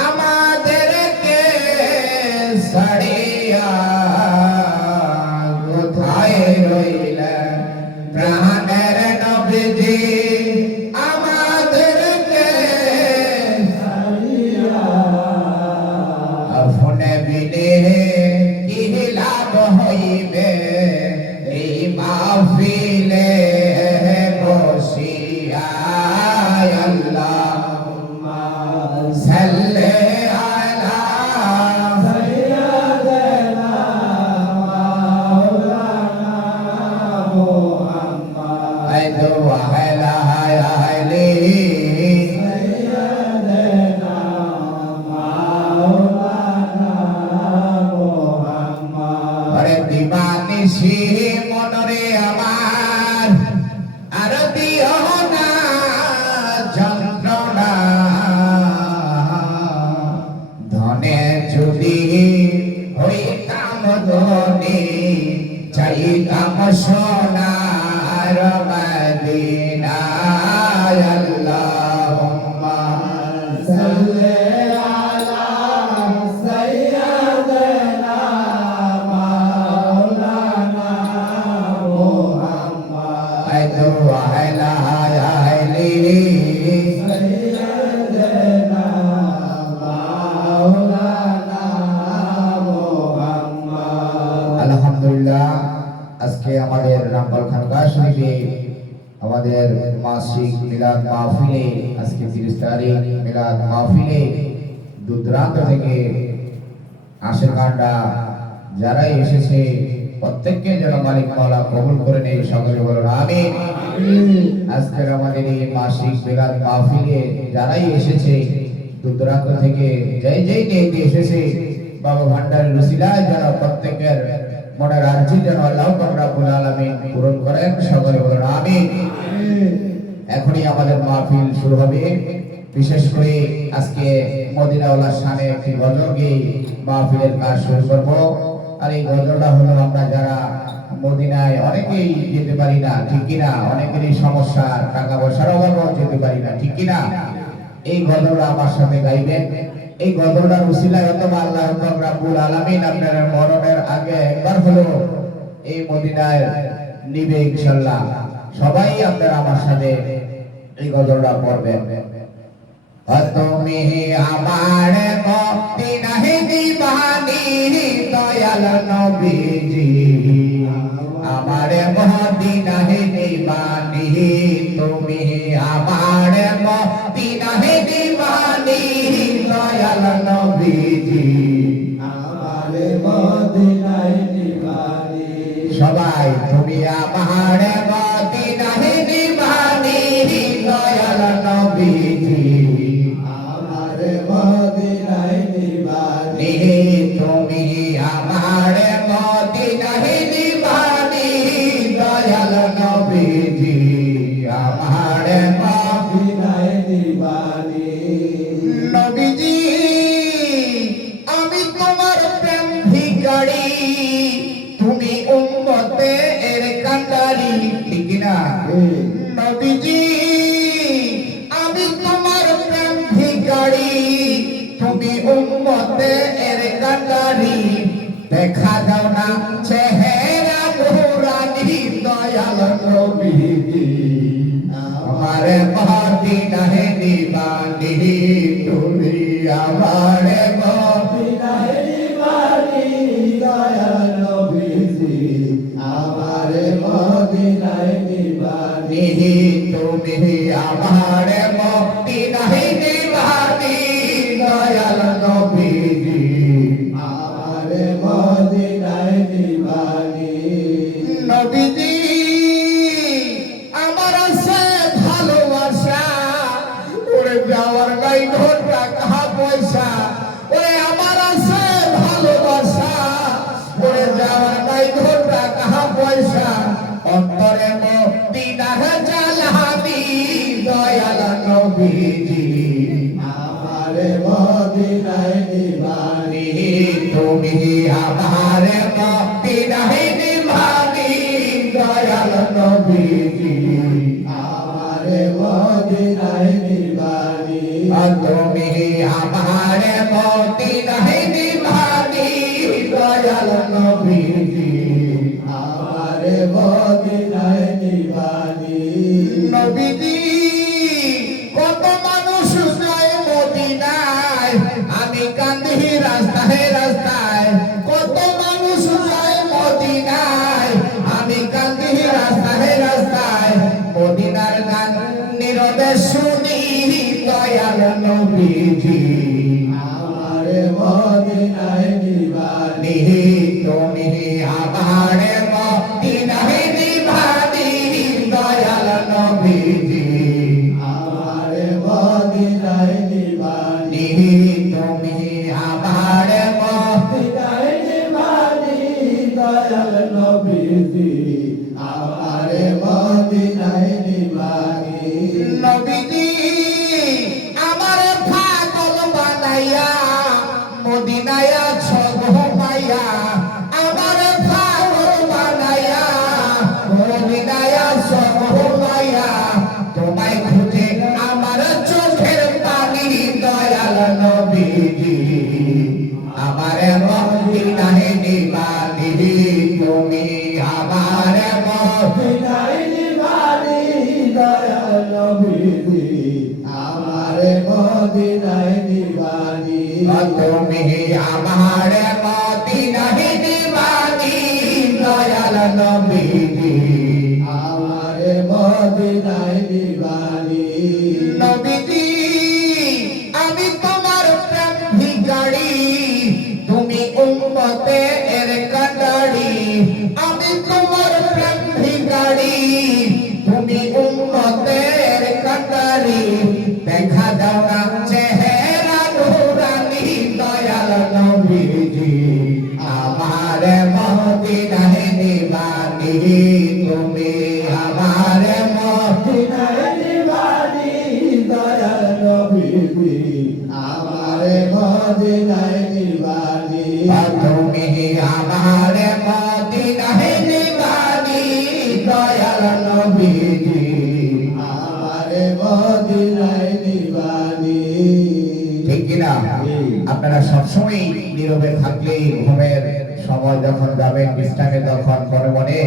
আমাদেরকে ছাড়িয়া কোথায় রইলেন প্রাণের নবীজি আমাদেরকে ছাড়িয়া ফোনে বিনে কি লাভ হইবে এই মাহফিলে বসিয়া আল্লাহুম্মা সাল্লি আলা সাইয়্যিদিনা মাওলানা মুহাম্মদ ওয়া আলা আলিহি সাইয়্যিদিনা মাওলানা মুহাম্মদ। আরে দিবানিশি মনরে আমার আর দিও না যন্ত্রণা, ধনে যদি হইতাম ধনী চাইতাম সোনার মদিনা। আল্লাহুম্মা সাল্লি আলা সাইয়্যিদিনা মাওলানা মুহাম্মদ ওয়া আলা আলিহি সাইয়্যিদিনা মাওলানা মুহাম্মদ। আলহামদুলিল্লাহ, আজকে আমাদের রামপাল খানকা শরীফে আমাদের মাসিক মিলাদ মাহফিলে, আজকে 30 তারিখ মিলাদ মাহফিলে দূরদূরান্ত থেকে আশেকান্ডা যারাই এসেছে প্রত্যেককে যেন মালিক মাওলা কবুল করে নেয়, সকলে বলুন আমিন। আজকের আমাদের এই মাসিক মিলাদ মাহফিলে যারাই এসেছে দূরদূরান্ত থেকে যেই নিয়ে এসেছে বাবা ভান্ডারের উসিলায় যেন প্রত্যেকের মনের আরজি যেন আল্লাহ রাব্বুল আলামিন পূরণ করেন, সকলে বলুন আমিন। এখনই আমাদের মাহফিল শুরু হবে। বিশেষ করে আজকে মদিনাওয়ালার শানে একটি গজল গেয়ে মাহফিলের কাজ শুরু করব। আর এই গজলটা হলো, আমরা যারা মদিনায় অনেকেই যেতে পারি না, ঠিক কিনা? অনেকেরই সমস্যা, টাকা পয়সার অভাবেও যেতে পারি না, ঠিক কিনা? এই গজলটা আমার সাথে গাইবেন। এই গজলটার উসিলায় অথবা আল্লাহ রাব্বুল আলামিন আপনার মরণের আগে একবার হলো এই মদিনায় নিবে ইনশাআল্লাহ। সবাই আপনারা আমার সাথে এই গজলটা পড়বেন। তুমি আমার মদিনায় দিবানি দয়াল নবীজি, আমার মদিনায় দিবানি, তুমি আমার মদিনায় দিবানি দয়াল নবীজি, আমার মদিনায় দিবানি। সবাই তুমি আমার মদিনায় দিবানি দয়াল নবীজি, আমার মদিনায় দিবানি, তুমি আমার মদিনায় দিবানি দয়াল নবীজি, আমার মদিনায় দিবানি। নবীজি আমি তোমার প্রেম ভিখারি, তুমি উম্মতে এর কান্ডারি, ঠিক না? নবীজি আমি তোমার প্রেম ভিখারি, তুমি উম্মতে এর কান্ডারি, দেখা দাও না চেহারা নুরানি দয়াল নবীজি, আমার মদিনায় দিবানি, তুমি আমার মদিনায় দিবানি দয়াল নবীজি, আমার মদিনায় দিবানি, তুমি আমার মদিনায় দিবানি যাওয়ার নাই ধন টাকা পয়সা ওরে আমার আছে ভালোবাসা ওরে যাওয়ার নাই ধন টাকা পয়সা অন্তরে মদিনার জালানি দয়াল নবীজি আমারে মদিনায় নিবানি তুমি আমার মদিনায় নিবানি দয়াল নবীজি আমারে মদিনায় নিবানি তুমি আমার মদিনায় নিবানি দয়াল নবীজি আমারে মদিনায় নিবানি নবীজি কত মানুষ যায় মদিনায় আমি কান্দি রাস্তায় রাস্তায় কত মানুষ যায় মদিনায় আমি কান্দি রাস্তায় রাস্তায় মদিনার গান নীরবে শুনি দয়াল নবীজি আমারে মদিনায় নিবানি তুমি আমার মদিনায় নিবানি দয়াল নবীজি আমারে মদিনায় নিবানি তুমি আমার মদিনায় নিবানি দয়াল নবীজি আমারে মদিনায় নিবানি নবীজি আমার পাগল বানাইয়া মদিনায় ছমাইয়া আমার পাগল বানাইয়া মদিনায় ছমাইয়া তোমায় খুঁজে আমার চোখের পানি দয়াল নবীজি আমার মদিনায় নিবানি তুমি আমার মদিনায় নিবানি দয়াল নবীজি আমারে মদিনায় নিবানি তুমি আমার মদিনায় নিবানি দয়াল নবীজি আমারে মদিনায় নিবানি নবীজি আমি তোমার প্রেম ভিখারি তুমি উম্মতের কান্ডারি আমি তোমার প্রেম ভিখারি তুমি উম্মতের কান্ডারি দেখা দাও না চেহারা নুরানি দয়াল নবীজি আমার মদিনায় নিবানি তুমি আমার মদিনায় নিবানি দয়াল নবীজি আমারে মদিনায় নিবানি তুমি আমার মদিনায় নিবানি দয়াল নবীজি আমারে মদিনায় নিবানি ঠিক কিনা আপনারা সবসময় নীরবে থাকলে ঘুমের সময় যখন যাবেন বিশ্রামে তখন মনে মনে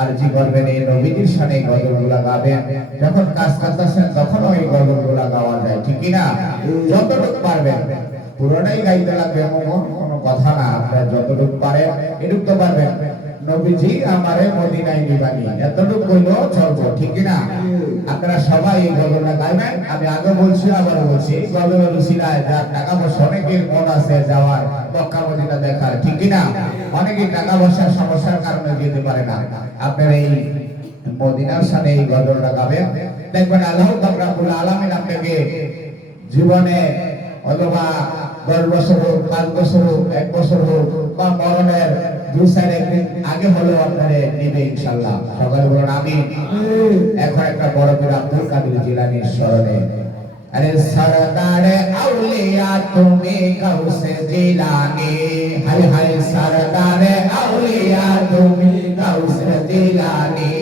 আরজি করবেন এই নবীজির সামনে গজলগুলা গাবেন যখন কাজ করতেছেন তখন ওই গজলগুলা গাওয়া যায় ঠিক কিনা যতটুকু পারবেন পুরোটাই গাইতে লাগবে এমন কোনো কথা না আপনারা যতটুকু পারেন এটুকু তো পারবেন নবীজি আমারে মদিনায় নিবানি এতটুকু কইলো চলবো ঠিক কিনা আপনারা সবাই এই গজলটা গাইবেন আমি আগে বলছি আবার বলছি এই গজলের রুচিলায় যার টাকা পয়সা অনেকের মন আছে যাওয়ার মক্কা মদিনা দেখার ঠিক কিনা অনেকেই টাকা পয়সার সমস্যার কারণে যেতে পারে না আপনারা এই মদিনার সাথে এই গজলটা গাবেন দেখবেন আল্লাহ রাব্বুল আলামিন আপনাকে জীবনে অথবা 10 বছর হোক 5 বছর হোক 1 বছর হোক বা মরণের 2-4 একদিন আগে হলেও আপনারে নিবে ইনশাআল্লাহ সকালে বলুন আমিন এখন একটা বড় করে আব্দুল কাদের জিলানীর স্মরণে আরে সরদারে আউলিয়া তুমি গাউসে জিলানী হায় হায় সরদারে আউলিয়া তুমি গাউসে জিলানী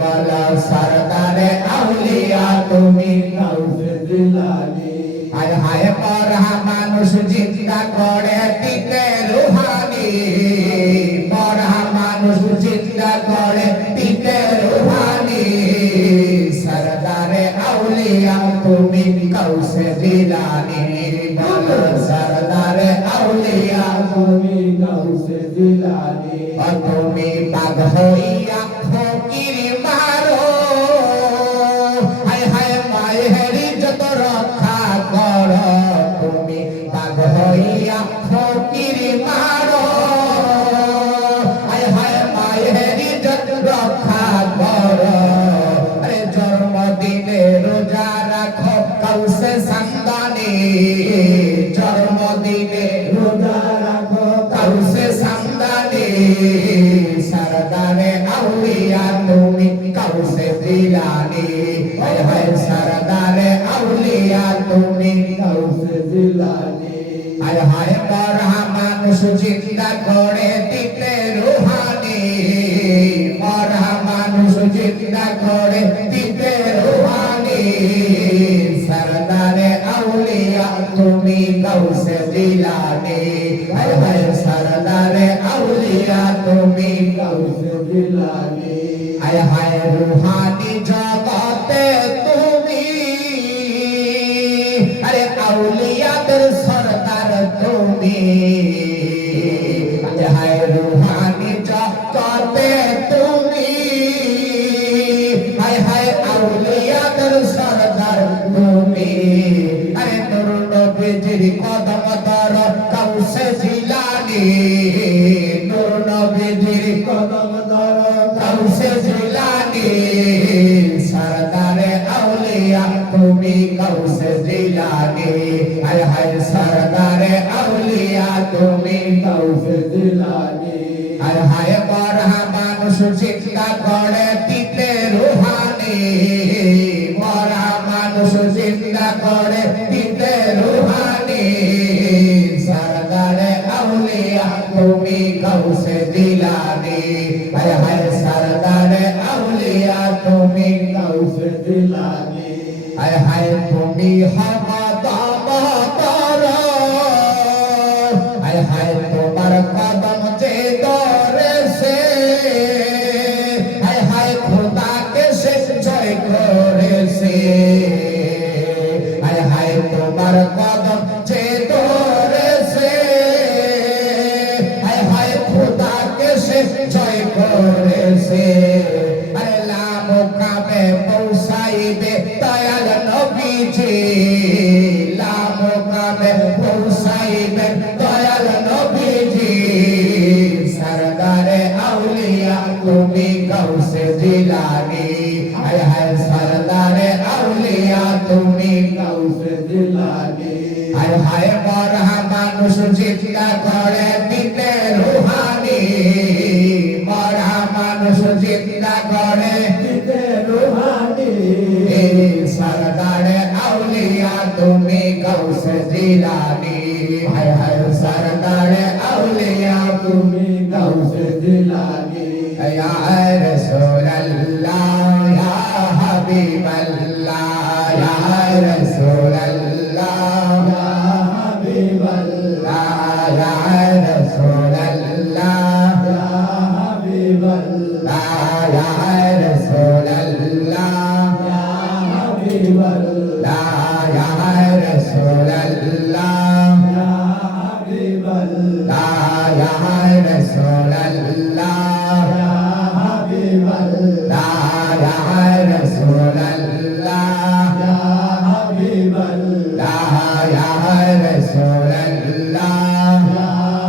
বলা সরদারে আউলিয়া তুমি গাউসে জিলানী হায় হায় পরা মানুষ জিন্দা করে দিতে রুহানি পরা মানুষ জিন্দা করে দিতে রুহানি সরদারে আউলিয়া তুমি গাউসে জিলানী বলো সরদারে আউলিয়া তুমি গাউসে জিলানী তুমি পাগ হইয়া ফকির মারো হায় হায় মায়ের যত রক্ষা কর তুমি পাগ হইয়া ফকির মারো হায় হায় মায়ের যত রক্ষা কর আরে জন্মদিনে রোজা রাখো কাউসে সান্দা জন্মদিনে রোজা রাখো কাউসে সামদানি সরদারে আউলিয়া তুমি কাউসে জিলানি হায় হায় সরদারে আউলিয়া তুমি কাউসে জিলানি হায় হায় মরহা মানুষ জিন্দা করে দিতে রুহানি মরহা মানুষ জিন্দা করে দিতে রুহানি সরদারে আউলিয়া তুমি কাউসে জিলানি হায় হায় সরদারে আউলিয়া তুমি কাউসে জিলানি হায় হায় রুহানি জগতে তুমি আরে আউলিয়াদের সরদার তুমি হায় হায় রুহানি জগতে তুমি হায় হায় আউলিয়াদের সরদার তুমি আরে নূর নবীজির কদম দর কাউসে জিলানি নূর নবীজির কদম ধর কাউসে জিলানি সরদারে আউলিয়া তুমি কাউসে জিলানি হায় হায় সরদারে আউলিয়া তুমি কাউসে জিলানি হায় হায় মরহা মানুষ চিন্তা করে দিতে রুহানি মরহা মানুষ চিন্তা করে দিতে রুহানি সরদারে আউলিয়া তুমি কাউসে জিলানি হায় হায় সরদারে আউলিয়া তুমি কাউসে জিলানি হায় হায় তুমি হমদমতর হায় হায় তোমার কদম যে দরে সে হায় হায় খোদাকে সে জয় করেছে হায় হায় তোমার কদম যে দরে সে হায় হায় খোদাকে সে জয় করেছে আরে লামকামে পৌঁছাইবে দয়াল নবীজি লামকামে পৌঁছাইবে দয়াল নবীজি সরদারে আউলিয়া তুমি কাউসে জিলানি হায় হায় সরদারে আউলিয়া তুমি কাউসে জিলানি হায় হায় মরহা মানুষ চিন্তা করে দিতে রুহানি মরহা মানুষ চিন্তা করে দিতে রুহানি সরদারে আউলিয়া তুমি কাউসে জিলানি হায় হায় সরদারে আউলিয়া তুমি কাউসে জিলানি ইয়া রাসূলুল্লাহ ইয়া হাবিবাল্লাহ ইয়া রাসূলুল্লাহ ইয়া হাবিবাল্লাহ ইয়া রাসূলুল্লাহ ইয়া হাবিবাল্লাহ ইয়া রাসূলুল্লাহ ইয়া হাবিবাল্লাহ ইয়া রাসূলুল্লাহ ইয়া হাবিবাল্লাহ ইয়া রাসূলুল্লাহ ইয়া হাবিবাল্লাহ ইয়া রাসূলুল্লাহ ইয়া হাবিবাল্লাহ ইয়া রাসূলুল্লাহ ইয়া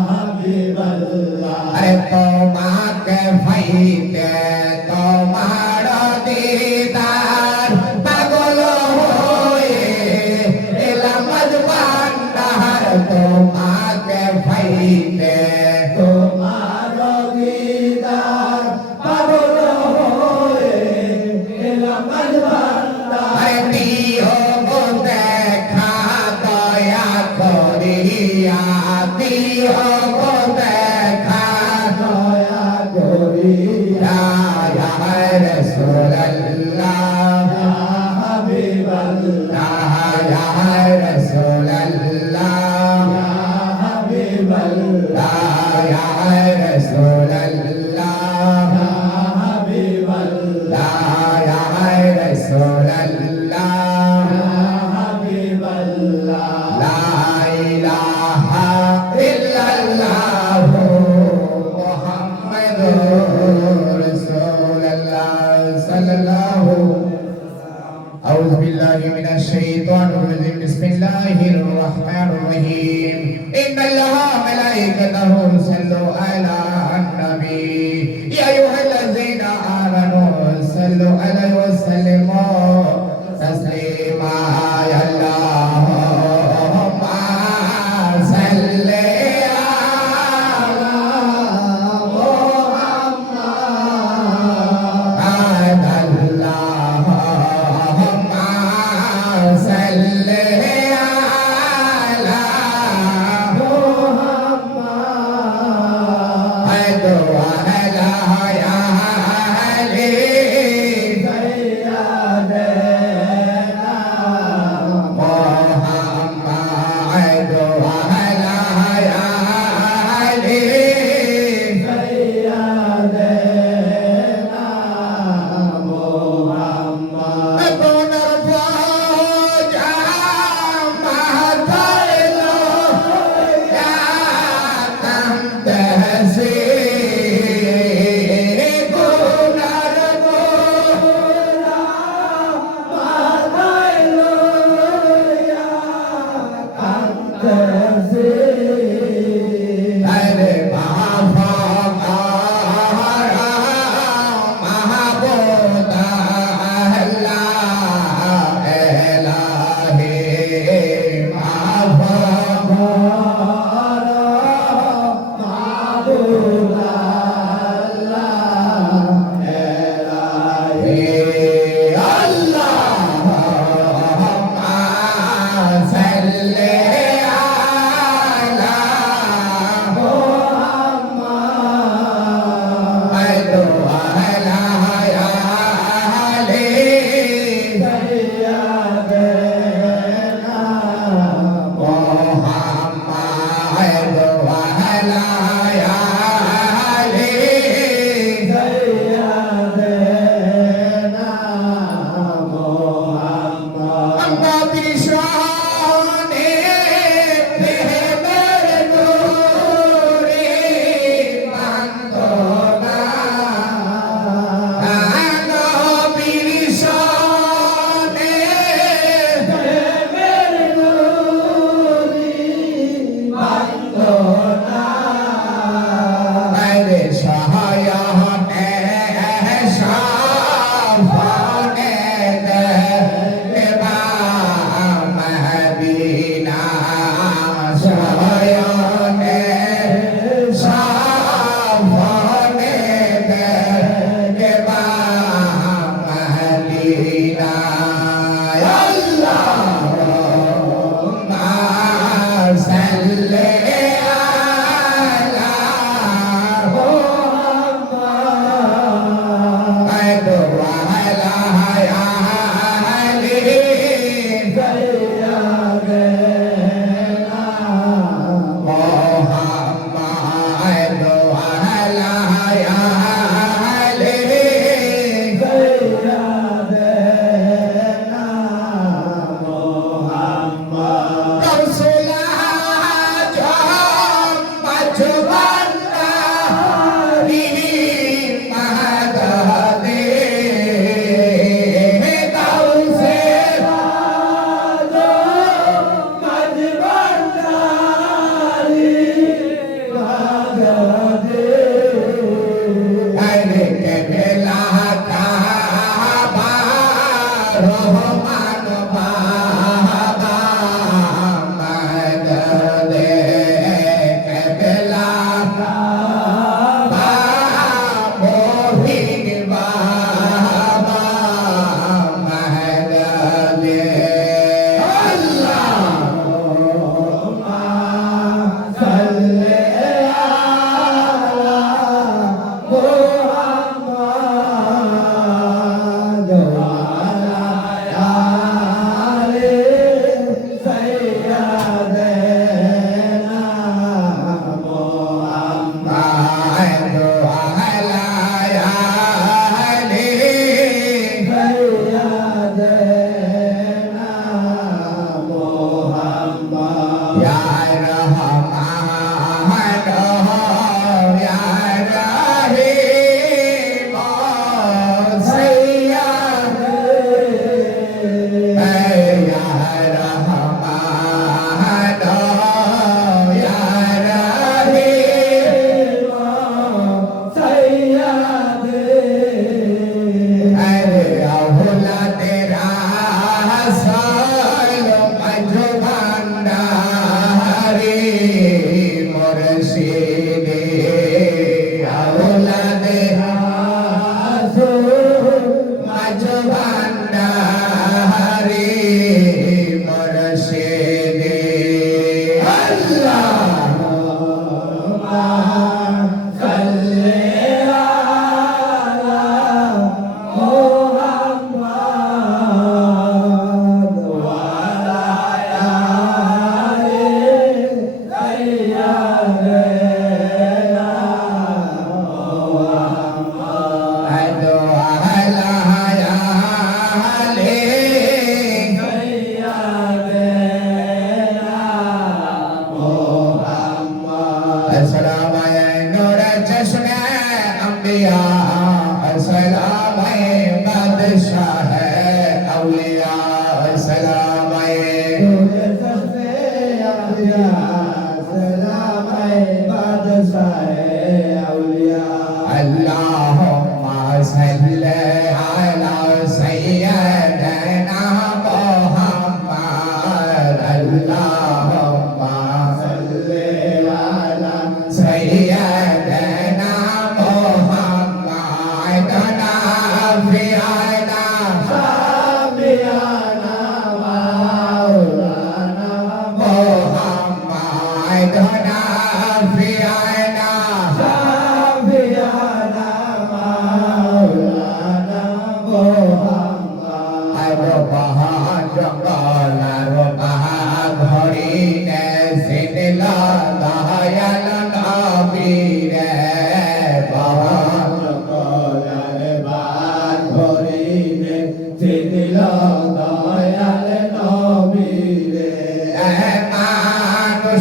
হাবিবাল্লাহ আরে তোমাকে পাইতে তোমার দিদার পাগল হয়ে এলাম বান্দার তোমাকে পাইতে তোমার দিদার পাগল হয়ে এলাম আজ বান্দার আরে দিও গো দেখা দয়া করিয়া দিও গো দেখা দয়া করিয়া ইয়া রাসূলুল্লাহ ইয়া হাবিবাল্লাহ ইয়া রাসূলুল্লাহ ইয়া হাবিবাল্লাহ ইয়া রাসূলুল্লাহ ইয়া হাবিবাল্লাহ ইয়া রাসূলুল্লাহ ইয়া হাবিবাল্লাহ লা ইলাহা ইল্লাল্লাহু মুহাম্মাদুর রাসূলুল্লাহ সাল্লাল্লাহু আউযু বিল্লাহি মিনাশ শাইতানির রাজীম বিসমিল্লাহির রহমানির রহিম ইন্নাল্লাহা ওয়া মালাইকাতাহু ইউসাল্লু আলান নবী ইয়া আইয়ুহাল্লাযীনা আমানু সাল্লু আলাইহি ওয়া সাল্লিমু তাসলিমা আল্লাহুম্মা করতেছি আরে মাহবুবা মাহবুবা আল্লাহ ইলাহি মাহবুবা আল্লাহুম্মা সাল্লি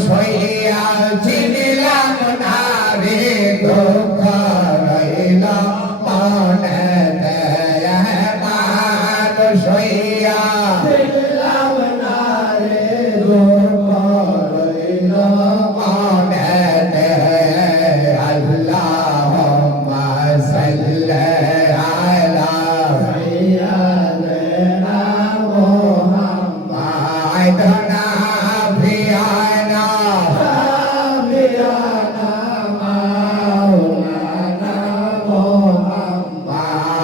সইয়া চিনিলাম না রে দুঃখ রইল মনেতে মান সইয়া দিলাম না রে দুঃখ রইল মনেতে আল্লাহুম্মা সাল্লি আলা সাইয়্যিদিনা মুহাম্মদ আইদনা ফিয়ানা সাবিয়ানা মাওলানা মুহাম্মদ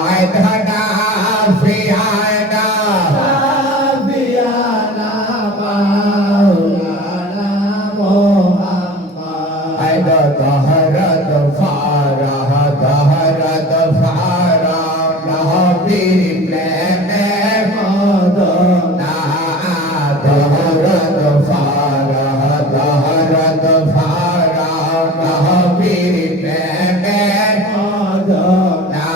আইদনা ফিয়ানা সাবিয়ানা মাওলানা মুহাম্মদ আইদ দহরত ফারাহ দহরত ফারা নবীর প্রেমে মদনা দহরত ফারাহ দহরত ফারা নবীর প্রেমে মদনা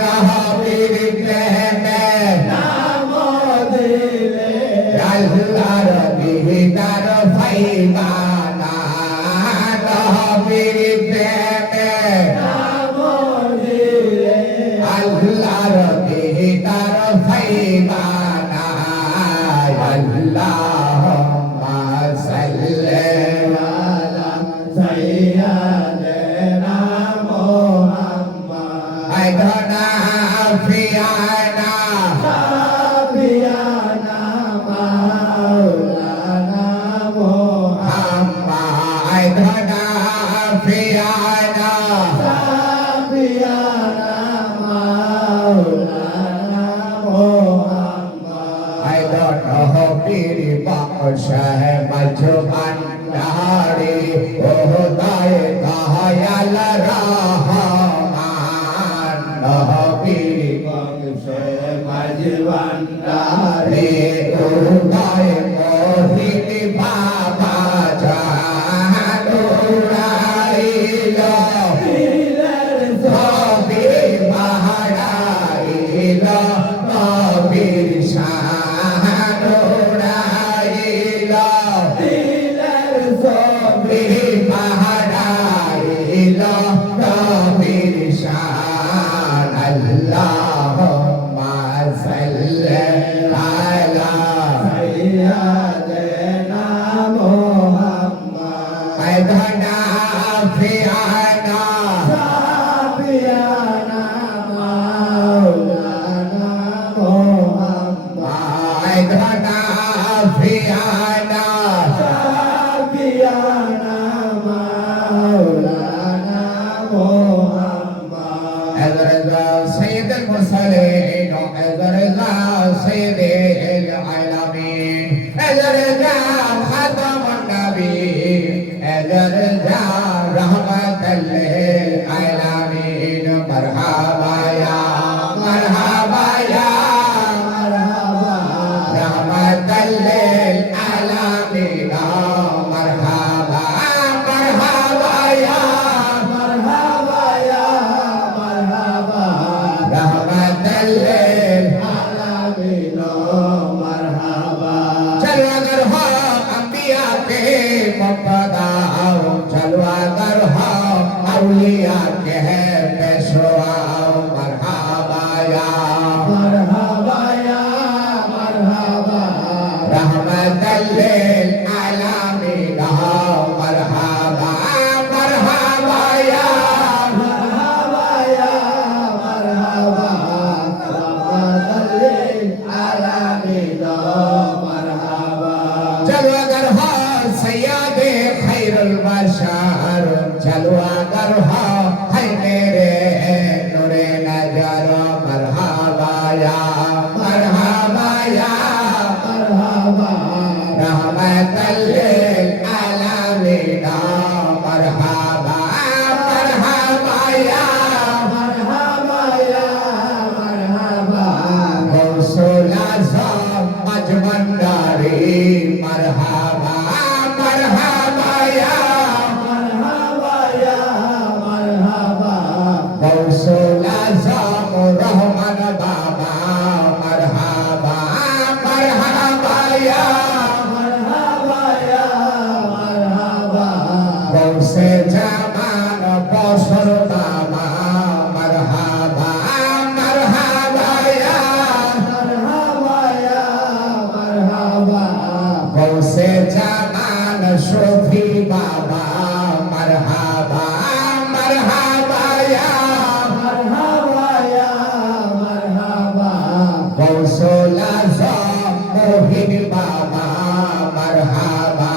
নবীর প্রেমে নাম দিলে আল্লাহর দিদার ফাইবানা নবীর প্রেমে নাম দিলে আল্লাহর দিদার ফাইবানা আল্লাহুম্মা সাল্লি আলা সাইয়্যিদিনা মুহাম্মদ আইদনা ফিয়ানা সাবিয়ানা মাওলানা মুহাম্মদ আইদনা ফিয়ানা সাবিয়ানা মাওলানা মুহাম্মদ আইদন হবির বাকশাহ মজবান নারে ও দায় দয়াল রহমান হবির বংশে মজবন্দারে রে ও দায় মোহিত বাবা জানুরাইল দিলের কবির মহারাইল কবির শানুরাইল দিলের সবে কবির মহারাইল কবির শান আল্লাহুম্মা সাল্লি আলা সাইয়্যিদিনা মুহাম্মদ আইদনা ফিয়ানা সাবিয়ানা মাওলানা মুহাম্মদ আইদনা ফিয়ানা সাবিয়ানা মাওলানা মুহাম্মদ أزرزا سيد المرسلين أزرزا سيد العالمين أزرزا خاتم النبي أزرزا رحمة للعالمين مرحبا يا مرحبا يا مرحبا رحمة للعالمين مرحبا مرحبا يا مرحبا يا مرحبا رحمة للعالمين عالمين مرحبا चलो अगर हो अंबिया के मुक्तदा चलो अगर हो औलिया के पेशवा मरहबा या مرحبا يا مرحبا रहमतल लिल आलमीन मरहबा मरहबा या مرحبا يا مرحبا رحمة للعالمين مرحبا चलो अगर हो सैयद खैरुल बशर चलो अगर हो है मेरे नूरे नजर मरहबा या मरहबा या مرحبا रहमतल लिल आलमीन मरहबा मरहबा या مرحبا يا مرحبا गौसुल आज़म मजमंदारी मरहबा मरहबा या مرحبا يا مرحبا गौसुल आज़म रहमान बाबा मरहबा मरहबा या مرحبا يا গৌসে জামান বসর মামা মারহাবা মারহাবা ইয়া মারহাবা ইয়া মারহাবা গৌসে জামান শফি বাবা মারহাবা মারহাবা ইয়া মারহাবা ইয়া মারহাবা গৌসুল আজম মোহিন বাবা মারহাবা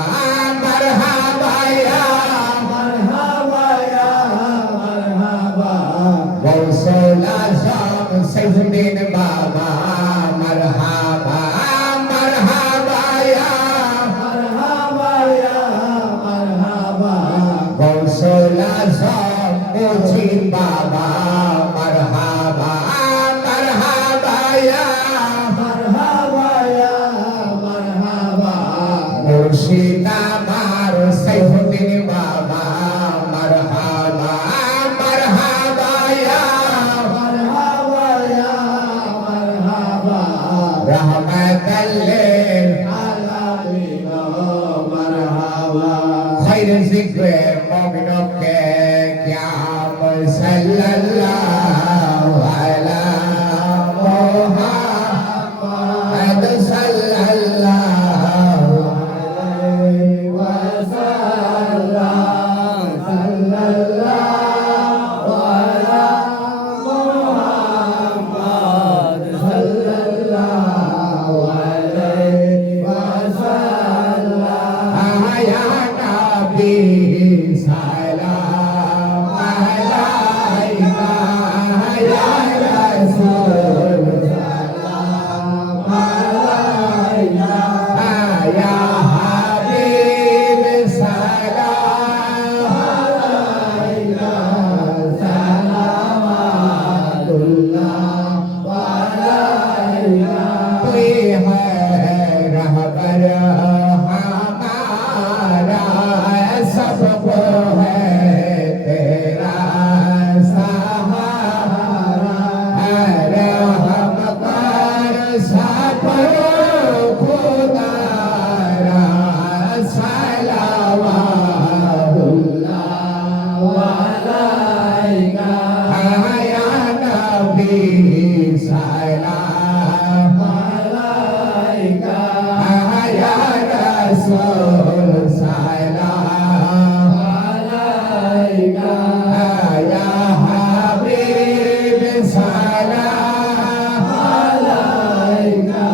মারহাবা ইয়া মারহাবা ইয়া মারহাবা গৌসুল আজম সাইফুদ্দিন বাবা মারহাবা মারহাবা ইয়া মারহাবা ইয়া মারহাবা গৌসুল আজম মুজিব বাবা মারহাবা মারহাবা ইয়া মারহাবা ইয়া মারহাবা মুর্শিদ আমার সাইফুদ্দিন বাবা মারহাবা মারহাবা ইয়া মারহাবা ইয়া মারহাবা রহমাতাল লিল আলামিন মারহাবা خير ذكر مومنوں کے قیام sallallahu ala Muhammad sallallahu alayhi wa sallam sallallahu ala Muhammad sallallahu alayhi wa sallam ya nabi salam alayka ya rasul salam alayka ya habib salam alayka salamatullah wa alayka कोई है रहबर हमारा सबको है तेरा सहारा रहम कर सबको खुदारा सलावातुल्लाह wa alayka या नबी सलाम alayka या रसूल सलाम alayka या हबीब सलाम alayka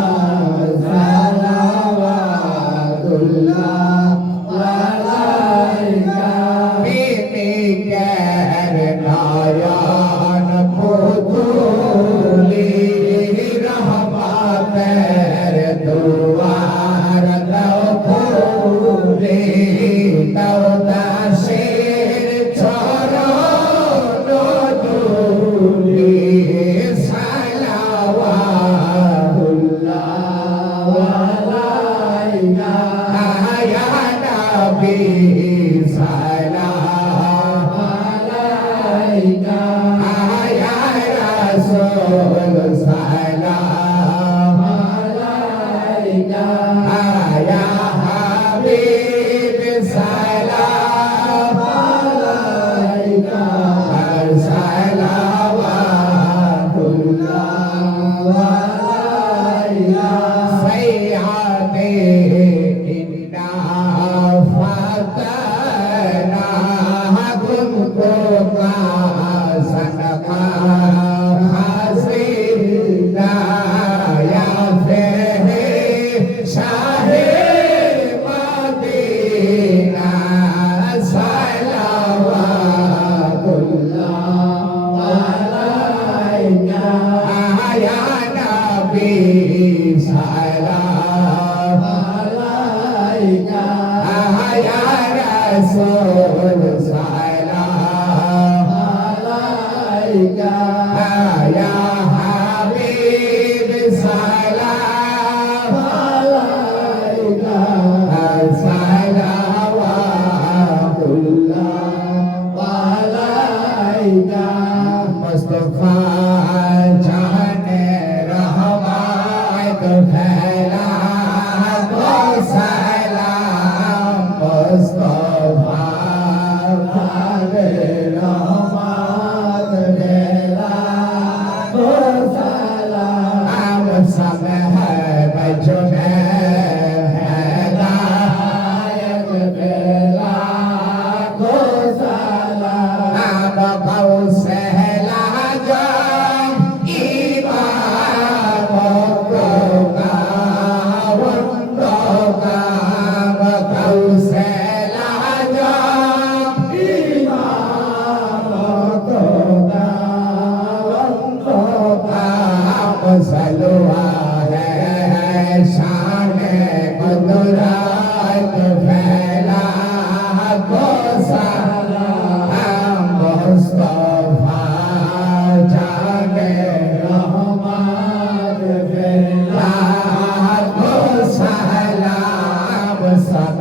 salawatullah wa alayka बीनी कर नायान पुतुली रहमत दुआर दो फूले दो दासेर छोरो नो दूली सलावातुल्लाह wa alayka या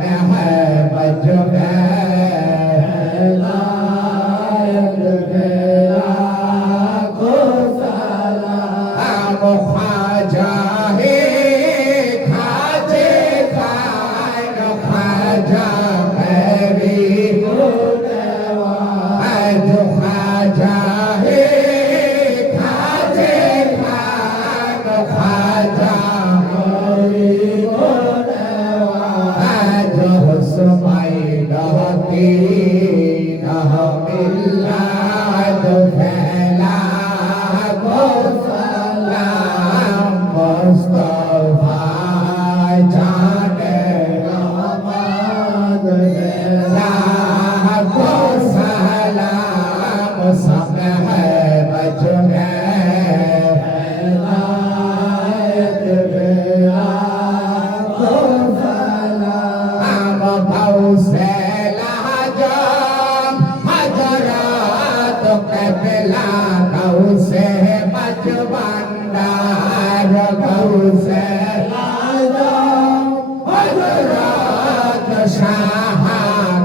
समय है बच गए लायक मेरा को सलाम ख्वाजा है खाजे खान ख्वाजा मेरी जो ख्वाजा है खाजे खान ख्वाजा जो सुमाई रहती रह मिल्लत फैला को सलाम मुस्तफा जाने रहमत को सलाम सब है बच गए लायक मेरा को सलाम भौसेला जाम हजरत कबला गौसे मजबंदार गौसे हजरत शाह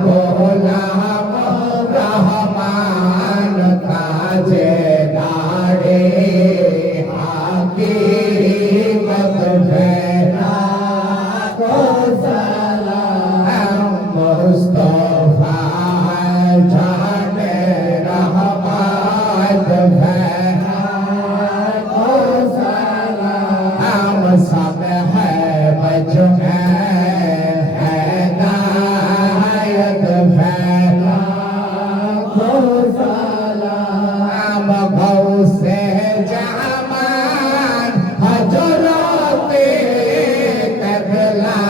गोलाम रहमान ताजे दारे हकीकत फैला को सलाम मुस्तफा जाने रहमत फैला को सलाम सब है बच गए हिदायत फैला को सलाम गौसे जमान हजरत कबला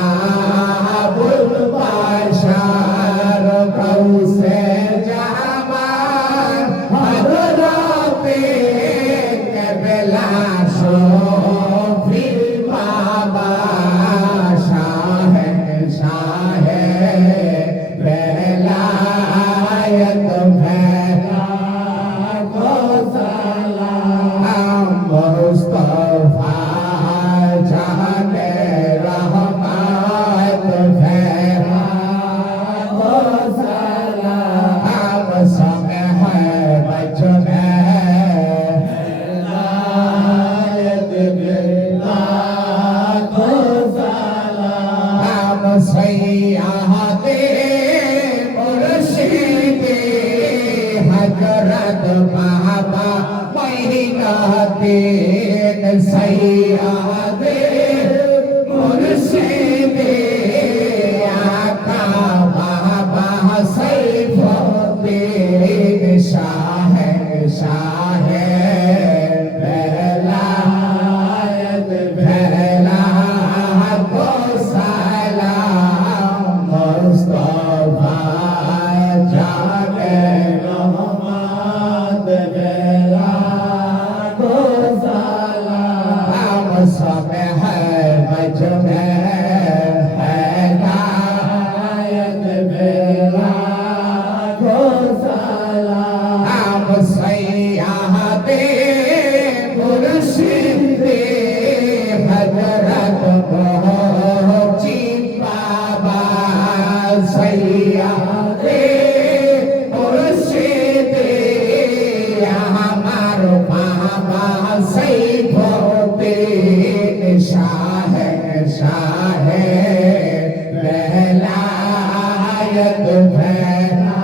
आबुल बशर गौसे जमान हजरत कबला शोफी बाबा शाह बेलायत फैला को सलाम मुस्तफा जाने रहमत फैला को सलाम सब है बच गए लायक मेरा को सलाम सैयादे मुर्शिदे हजरत बाबा महिनातीन सैयादे मुर्शिदे आका बाबा सैफुद्दीन शाह लायक फैला को सलाम मुस्तफा जाने रहमत मेरा को सलाम सब है बच गए लायक मेरा को सलाम सैयादे मुर्शिदे हजरत मोची बाबा सैयादे मुर्शिदे हमार बाबा सैफुद्दीन शाह बेलायत फैला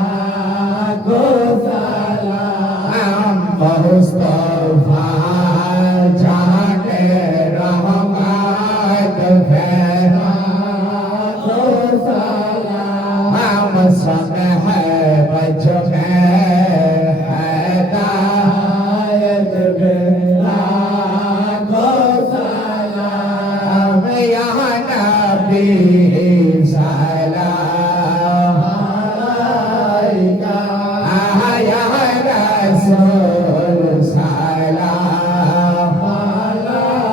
को सलाम मुस्तफा जाने रहमत फैला को सलाम सब है बच गए लायक मेरा को सलाम यहाँ नबी सलाम अलैका या रसूल सलाम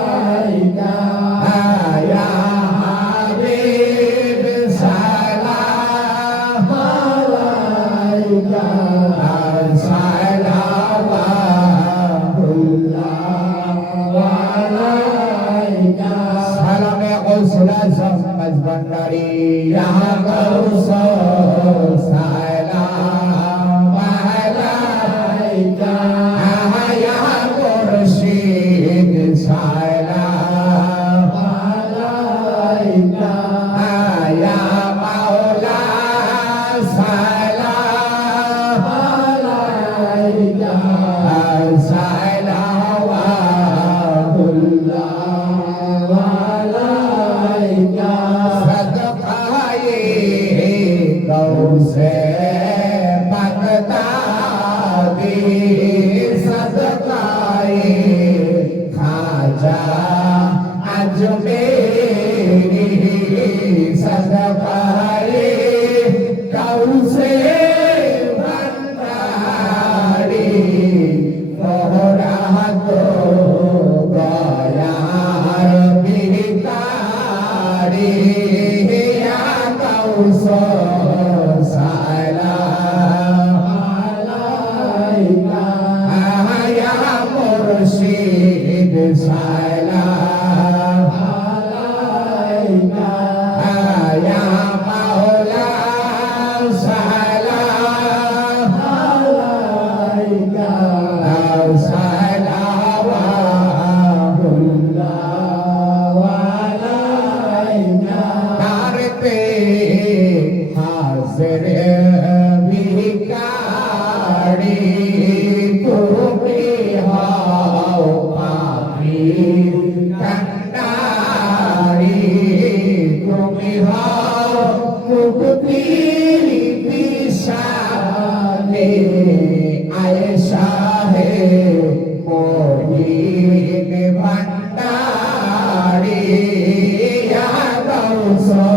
अलैका या हबीब सलाम अलैका Salam alaikum, Salam Azbandari. या गौसो सलाम अलैका या मुर्शिद सलाम अलैका या मौला सलाम अलैका सलावतुल्लाह अलैका सदकाए गौसे बगदादी सदकाए खाजा अजमेरी सदकाए गौसे भंडारी तोहरा तो गयार भिखारी या गौसो सलाम अलैका या मुर्शिद सलाम अलैका या मौला सलाम अलैका सलावतुल्लाह अलैका करते हाजिर भिखारी तुम्ही हो पापी कंडारी तुम्ही हो मुक्ति दिशाने आयशा है मोहिन भंडारी या गौसो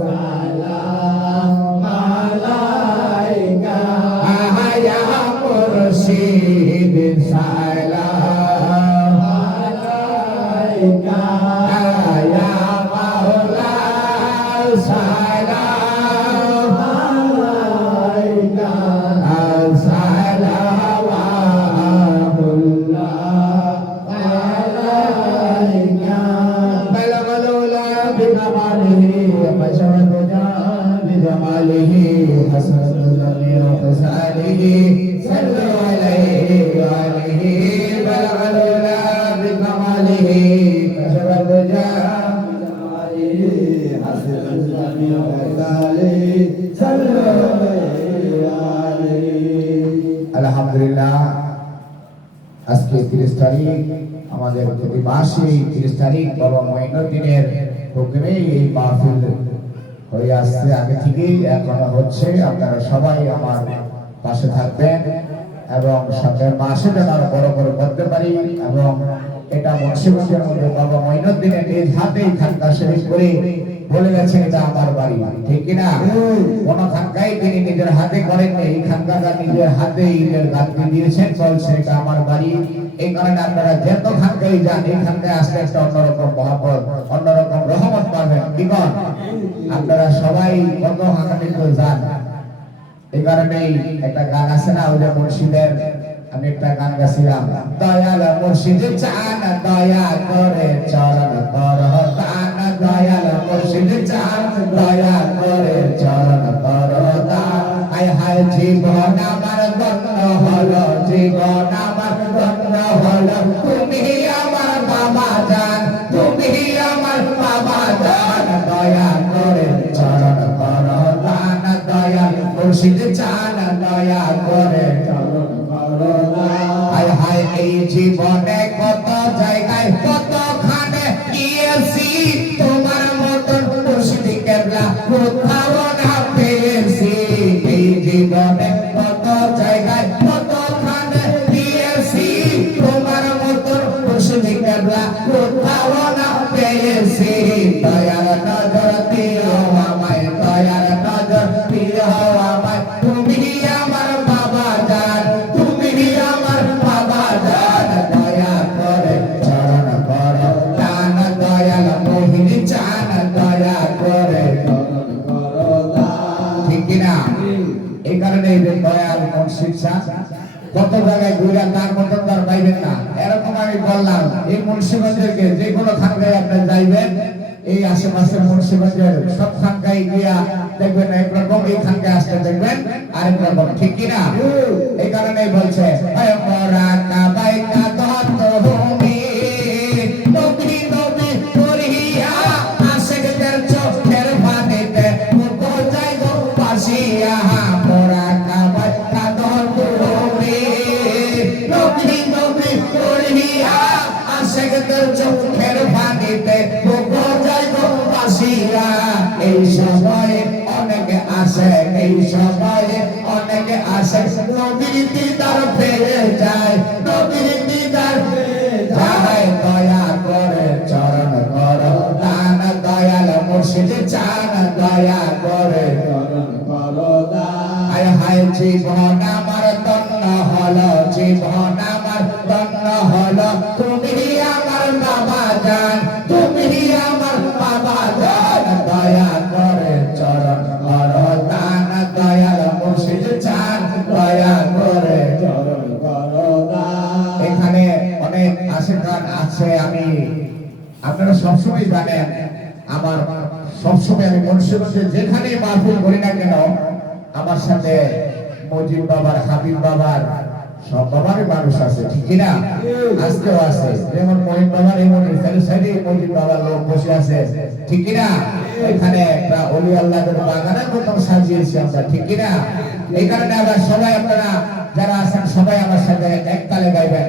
सलाम अलैका या मुर्शिद सलाम अलैका या मौला सलाम अलैका सलावतुल्लाह अलैका بلغ الأولى بكماله وبشرت بجماله حسنت جميع خصاله صلوا عليه وآله بلغ الأولى بكماله وبشرت আলহামদুলিল্লাহ আজকে 30 তারিখ আমাদের প্রতি মাসে 30 তারিখ বাবা মঈনুদ্দিনের হুকুমে এই মাহফিল হয়ে আসছে আগে থেকেই এখনো হচ্ছে আপনারা সবাই আমার পাশে থাকবেন এবং সামনের মাসে যেন আরো বড় বড় করতে পারি এবং এটা মুন্সিগঞ্জের মধ্যে বাবা মঈনুদ্দিনের নিজ হাতেই খানকা শরীফ করে বলে গেছেন এটা আমার বাড়ি ঠিক কিনা কোন খানকাই তিনি নিজের হাতে করেননি এই খানকাটা নিজের হাতে ইটের গাঁথনি দিয়েছেন বলছে এটা আমার বাড়ি এই কারণে আপনারা যত খানকাই যান এই খানকায় আসলে একটা অন্যরকম মহব্বত অন্যরকম রহমত পাবেন কি বল আপনারা সবাই কত আনন্দিত যান এই কারণেই একটা গান আছে না ওই যে মুর্শিদের আমি একটা গান গাছিলাম দয়াল মুর্শিদ চান দয়া করে চরণ কর দান দয়াল মুর্শিদ চান দয়া করে চরণ কর দান হায় হায় জীবন আমার ধন্য হলো জীবন আমার ধন্য হলো তুমি আমার বাবা জান তুমি আমার বাবা জান দয়া করে চরণ কর দান দয়াল মুর্শিদ চান দয়া করে চরণ কর হায় হায় এই জীবনে কত জায়গায় কত খানে গিয়েছি তোমার মতন মুর্শিদ কেবলা কোথাও না পেয়েছি এই জীবনে কত জায়গায় কত খানে গিয়েছি তোমার মতন মুর্শিদ কেবলা কোথাও না পেয়েছি দয়ার নজর দিও আমায় দয়ার নজর দিও আমায় তুমি আমার বাবা জান তুমি আমার বাবা জান দয়া করে চরণ কর দান দয়াল মোহিনী চান দয়া করে চরণ কর দান ঠিক কিনা এই কারণে এই যে দয়াল মুর্শিদ চান কত জায়গায় ঘুরে তার মতন তার পাইবেন না এরকম আমি বললাম এই মুন্সিগঞ্জেরকে যে কোনো খানকায় আপনি যাইবেন এই আশেপাশের মুন্সিগঞ্জের সব খানকায় গিয়া দেখবেন একরকম, এই খানকায় আসতে দেখবেন আরেক রকম, ঠিক কিনা? এই কারণেই বলছে মরা কাবাই কাদত ভূমি নবী নবী করিয়া আশেকদের চোখের পানিতে মুখ যায় গো ভাসিয়া। মরা কাবাই কাদত ভূমি নবী নবী করিয়া আশেকদের চোখের পানিতে মুখ যায় গো ভাসিয়া। এই সময়ে অনেকে আসে, এই সময়ে অনেকে আসে নবীর দিদার পেয়ে যায়, নবীর দিদার পেয়ে যায়। দয়া করে চরণ করো দান, দয়াল মুর্শিদ চান দয়া করে চরণ করো দান। হায় হায় জীবন আমার তন্ন হলো, জীবন আমার তন্ন হলো, তুমি আমার বাবা জান, তুমি আমার বাবা জান। দয়া করে চরণ করো দান, দয়াল মুর্শিদ চান দয়া করে চরণ করো দান। এখানে অনেক আশীর্বাদ আছে, আমি আপনারা সবসময় জানেন আমার সবসময় আমি মুন্সিগঞ্জে যেখানে মাহফিল করি না কেন আমার সাথে মজিদ বাবার, হাবিব বাবার, সব বাবারই মানুষ আছে, ঠিক না? আজকেও আছে, যেমন মহিন বাবার এই সাইডে মজিদ বাবার লোক বসে আছে, ঠিক না? এখানে একটা অলি আল্লাহদের বাগানের মতন সাজিয়েছি আমরা, ঠিক না? এই কারণে আবার সবাই আপনারা যারা আছেন সবাই আমার সাথে এক তালে গাইবেন।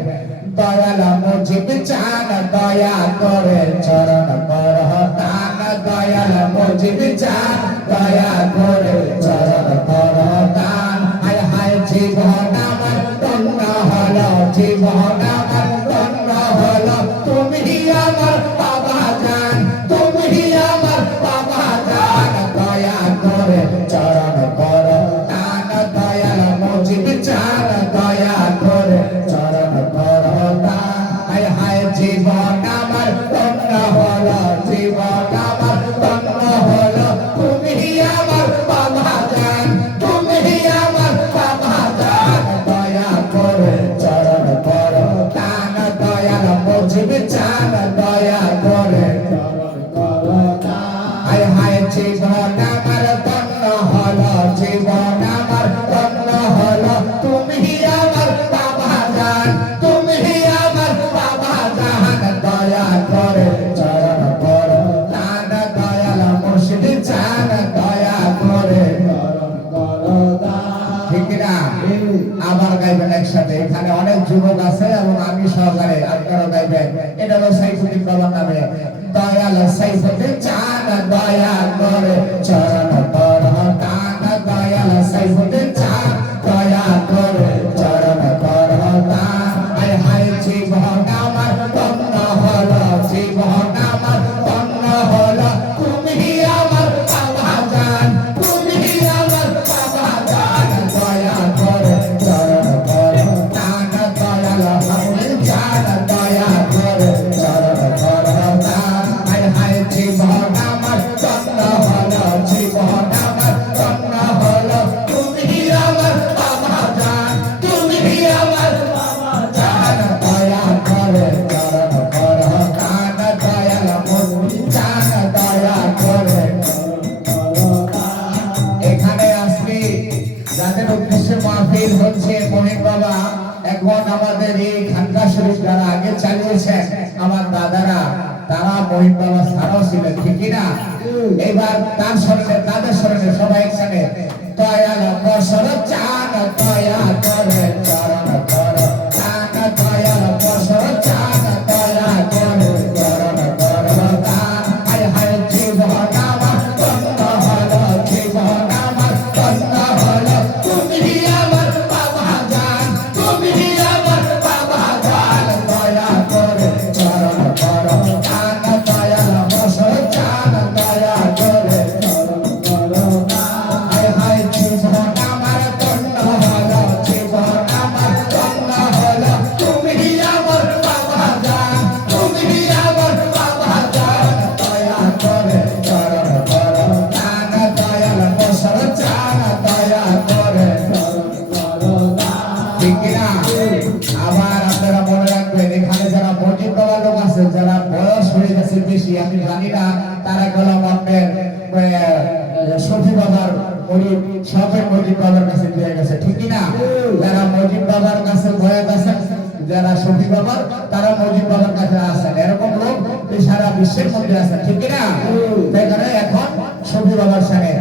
দয়াল মুজিব চান দয়া করে চরণ করহ দান, দয়াল মুজিব চান দয়া করে চরণ করহ দান। হায় হায় জীবন আমার তন্ন হলো, জীবন আমার তন্ন হলো, তুমি আমার বাবা জান, তুমি আমার বাবা জান। দয়া করে চরণ করো দান, দয়াল মুজিব চান দয়া করে চরণ করো দান। হায় হায় জীবন আমার তন্ন হলো, জীবন আমার তন্ন হলো, তুমি আমার বাবা জান, তুমি আমার বাবা জান। দয়া করে চরণ করো দান, দয়াল মুজিব চান দয়া করে চরণ করো দান। হায় হায় জীবন আমার তন্ন হলো, জীবন আমার তন্ন হলো, তুমি আমার বাবা জান, তুমি আমার বাবা জান। দয়া করে চরণ করো দান, দয়াল মুর্শিদ চান দয়া করে চরণ করো দান, ঠিক না? আবার গাইবেন একসাথে, এখানে অনেক যুবক আছে এবং আমি সহকারে আপনারা গাইবেন। এটা হলো সাইফুদ্দিন বাবার নামে। দয়াল সাইফুদ্দিন চান দয়া করে চরণ করো দান, দয়াল সাইফুদ্দিন চান দয়া করে চরণ করো দান। হায় হায় জীবন আমার তন্ন হলো, জীবন আমার তন্ন হলো, তুমি আমার বাবা জান, তুমি আমার বাবা জান। দয়া করে চরণ করো দান, দয়াল হাবিব চান দয়া করে চরণ করো দান। হায় হায় জীবন আমার তন্ন হলো, জীবন আমার তন্ন হলো, তুমি আমার বাবা জান, তুমি আমার বাবা জান। দয়া করে চরণ করো দান, দয়াল মুর্শিদ চান দয়া করে চরণ করো দান। এখানে আসলে যাদের উদ্দেশ্যে মাহফিল হচ্ছে মহিন বাবা, এখন আমাদের এই খানকা শরীফ যারা আগে চালিয়েছেন আমার দাদারা, তারা মহিন বাবা ছাড়াও ছিলেন, ঠিক না? এবার তার স্মরণে, তাদের স্মরণে সবাই একসাথে দয়াল বসর চান দয়া করে চরণ করো দান, দয়াল বসর চান দয়া করে চরণ করো দান। হায় হায় জীবন আমার তন্ন হলো, জীবন আমার তন্ন হলো, তুমি আমার বাবা জান, তুমি আমার বাবা জান। দয়া করে চরণ করো দান, দয়াল বসর চান দয়া করে চরণ করো দান। হায় হায় জীবন আমার তন্ন হলো, জীবন আমার তন্ন হলো, তুমি আমার বাবা জান, তুমি আমার বাবা জান। দয়া করে চরণ করো দান, দয়াল বসর শফি বাবার মুরিদ সবাই মজিদ বাবার কাছে দিয়ে গেছে, ঠিক না? যারা মজিদ বাবার কাছে ভয়ে গেছে, যারা শফি বাবার, তারা মজিদ বাবার কাছে আসেন, এরকম লোক এই সারা বিশ্বের মধ্যে আছে, ঠিক না? তাই কারণে এখন শফি বাবার সামনে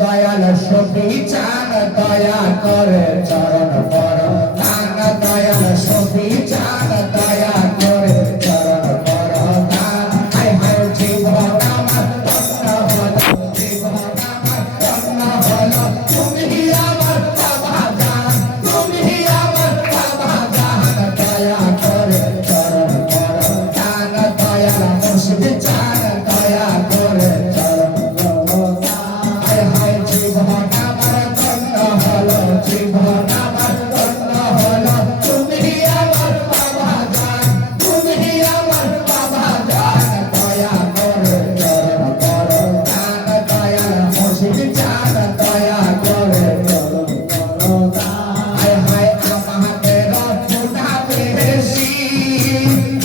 দয়াল শফি চান দয়া করে চরণ পর দান, দয়াল শফি চান দয়া করে চরণ পর দান। হায় হায় জীবন আমার ধন্য হলো, জীবন আমার ধন্য হলো, তুমি আমার বাবা জান, তুমি আমার বাবা জান, দয়া করে চরণ পর দান, দয়াল মুর্শিদ চান দয়া করে চরণ পর দান। হায় হায় জীবন আমার ধন্য হলো, জীবন আমার ধন্য হলো, তুমি আমার বাবা জান, তুমি আমার বাবা জান, দয়া করে চরণ পর দান, দয়াল মুর্শিদ চান দয়া করে চরণ পর দান। হায় হায় আমাদের গুনাহ বেশি,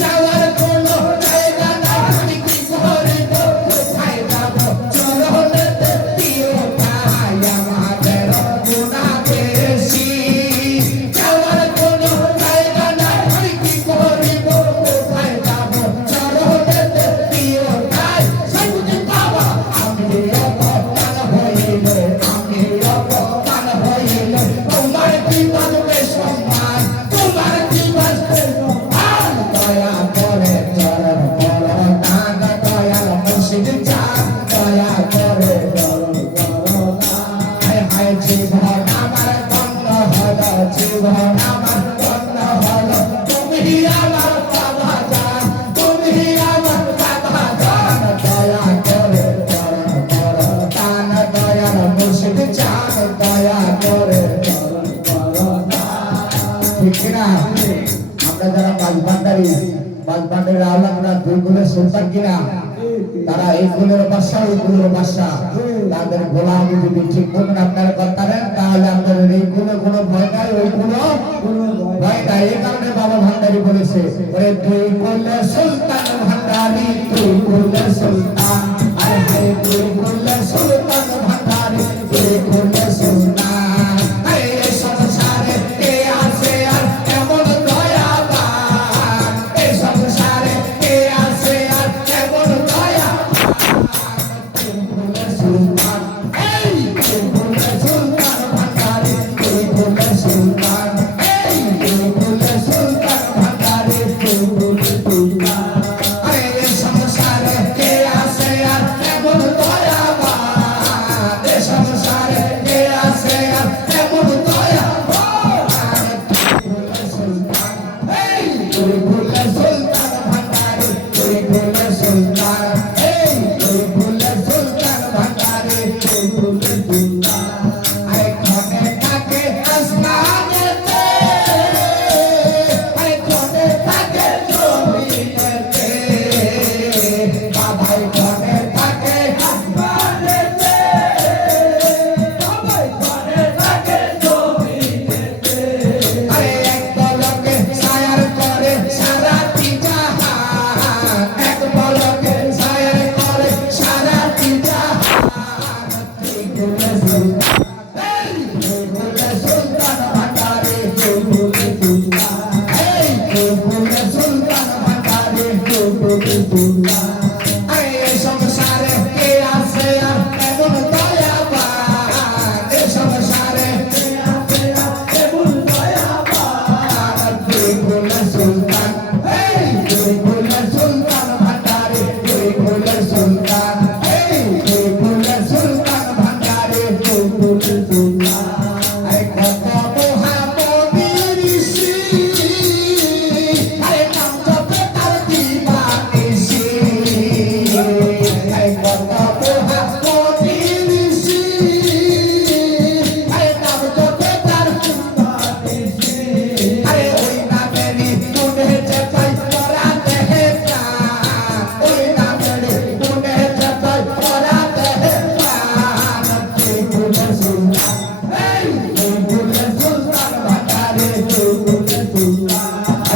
যাওয়ার কোনো জায়গা নাই, কি করিব কোথায় যাব, চরণেতে দিও ঠাই। আমাদের গুনাহ বেশি, যাওয়ার কোনো জায়গা নাই, কি করিব কোথায় যাব, চরণেতে দিও ঠাই। সত্যি বাবা আমি অপমান হইলে, আমি অপমান হইলে, তোমার কি বাজবে সম্মান, তোমার কি বাজবে সম্মান, দয়া করে চরণ পর দান, দয়াল মুর্শিদ চান দয়া করে চরণ পর দান। হায় হায় জীবন আমার ধন্য হলো, জীবন আমার ধন্য হলো, তুমি আমার বাবা জান, তুমি আমার বাবা জান, দয়া করে চরণ পর দান, দয়াল মুর্শিদ চান দয়া করে চরণ পর দান। ঠিক কিনা? আমরা যারা বাজবান্ডারি আওলাদরা দুই কুলের সুলতান কিনা, তারা এই কুলের বাদশা ওই কুলের বাদশা, তাদের গোলামি যদি ঠিক মতন আপনারা করতে পারেন, তাহলে আপনাদের এই কুলে কোনো ভয় নাই, ওই কুলে ভয় নাই। এই কারণে বাবা ভান্ডারী বলেছে, ওরে দুই কুলের সুলতান ভান্ডারী, দুই কুলের সুলতান, আরে হায় দুই কুলের সুলতান ভান্ডারী, দুই কুলের সুলতান। আরে এই সংসারে কে আছে আর কেমন দয়াবান, এই সংসারে কে আছে আর কেমন দয়াবান, দুই কুলের সুলতান, এই দুই কুলের সুলতান ভান্ডারী, দুই কুলের সুলতান, এই দুই কুলের সুলতান ভান্ডারী, দুই কুলের সুলতান। আরে এই সংসারে কে আছে আর কেমন দয়াবান, এই সংসারে কে আছে আর কেমন দয়াবান, দুই কুলের সুলতান, এই দুই কুলের সুলতান ভান্ডারী, দুই কুলের সুলতান, এই দুই কুলের সুলতান ভান্ডারী, দুই কুলের সুলতান। আরে ক্ষণে থাকে আসমানেতে, আরে ক্ষণে থাকে জমিনেতে, বাবাই ক্ষণে থাকে আসমানেতে, বাবাই ক্ষণে থাকে জমিনেতে। আরে এক পলকে ছায়ার করে সারাটি জাহান, এক পলকে ছায়ার করে সারাটি জাহান, দুই কুলের সুলতান, এই দুই কুলের সুলতান ভান্ডারী, দুই কুলের সুলতান, এই দুই কুলের সুলতান ভান্ডারী, দুই কুলের সুলতান। আরে এই সংসারে কে আছে আর কেমন দয়াবান, এই সংসারে কে আছে আর কেমন দয়াবান, দুই কুলের সুলতান, এই দুই কুলের সুলতান ভান্ডারী, দুই কুলের সুলতান, এই দুই কুলের সুলতান ভান্ডারী, দুই কুলের সুলতান। আরে কত মহামনি ঋষি, আরে নাম জপে তার দিবানিশি, আরে কত মহামনি ঋষি, আরে নাম জপে তার দিবানিশি। আরে ওই নামেরই গুণে যেতাই পরাতে হে প্রাণ, ওই নামেরই গুণে যেতাই পরাতে হে প্রাণ, দুই কুলের সুলতান, এই দুই কুলের সুলতান ভান্ডারী, দুই কুলের সুলতান,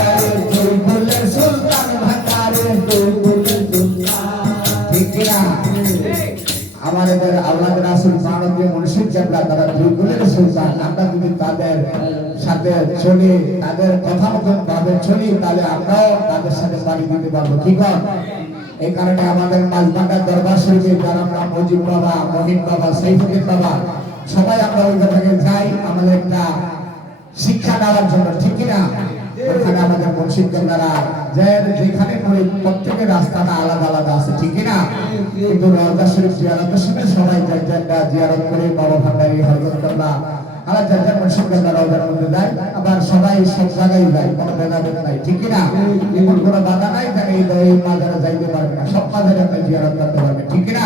এই দুই কুলের সুলতান ভান্ডারী, দুই কুলের সুলতান। ঠিক কিনা? আমাদের আওলাদ রাসূল পাক আমাদের মুর্শিদ কেবলা তারা দুই কুলের সুলতান, আমরা যদি তাদের সাথে চলি, তাদের কথা মতন ভাবে চলি, তাহলে আমরাও তাদের সাথে পাড়ি দিতে পারবো। ঠিক আছে? এই কারণে আমাদের মাঝবান্ডার দরবার শরীফে যারা আমরা মজিদ বাবা, মহিন বাবা, সৈফুদ্দিন বাবা সবাই আমরা ওই জায়গায় যাই আমাদের একটা শিক্ষা দেওয়ার জন্য। ঠিক না? ওখানে আমাদের মুর্শিদ কেবলারা যেখানে করে প্রত্যেকের রাস্তাটা আলাদা আলাদা আছে। ঠিক না? কিন্তু রওজা শরীফ জিয়ারতের সময় সবাই যার জিয়ারত করে বাবা ভান্ডারী হযরত কেবলা আলা যার মুর্শিদ কেবলা রওজার মধ্যে যায়, আবার সবাই সব জায়গায় যায়, কোনো ভেদাভেদ নাই। ঠিক না? এমন কোনো বাধা নাই যে এই মাজারে যাইতে পারবে না, সব মাজারে আপনি জিয়ারত করতে পারবেন। ঠিক না?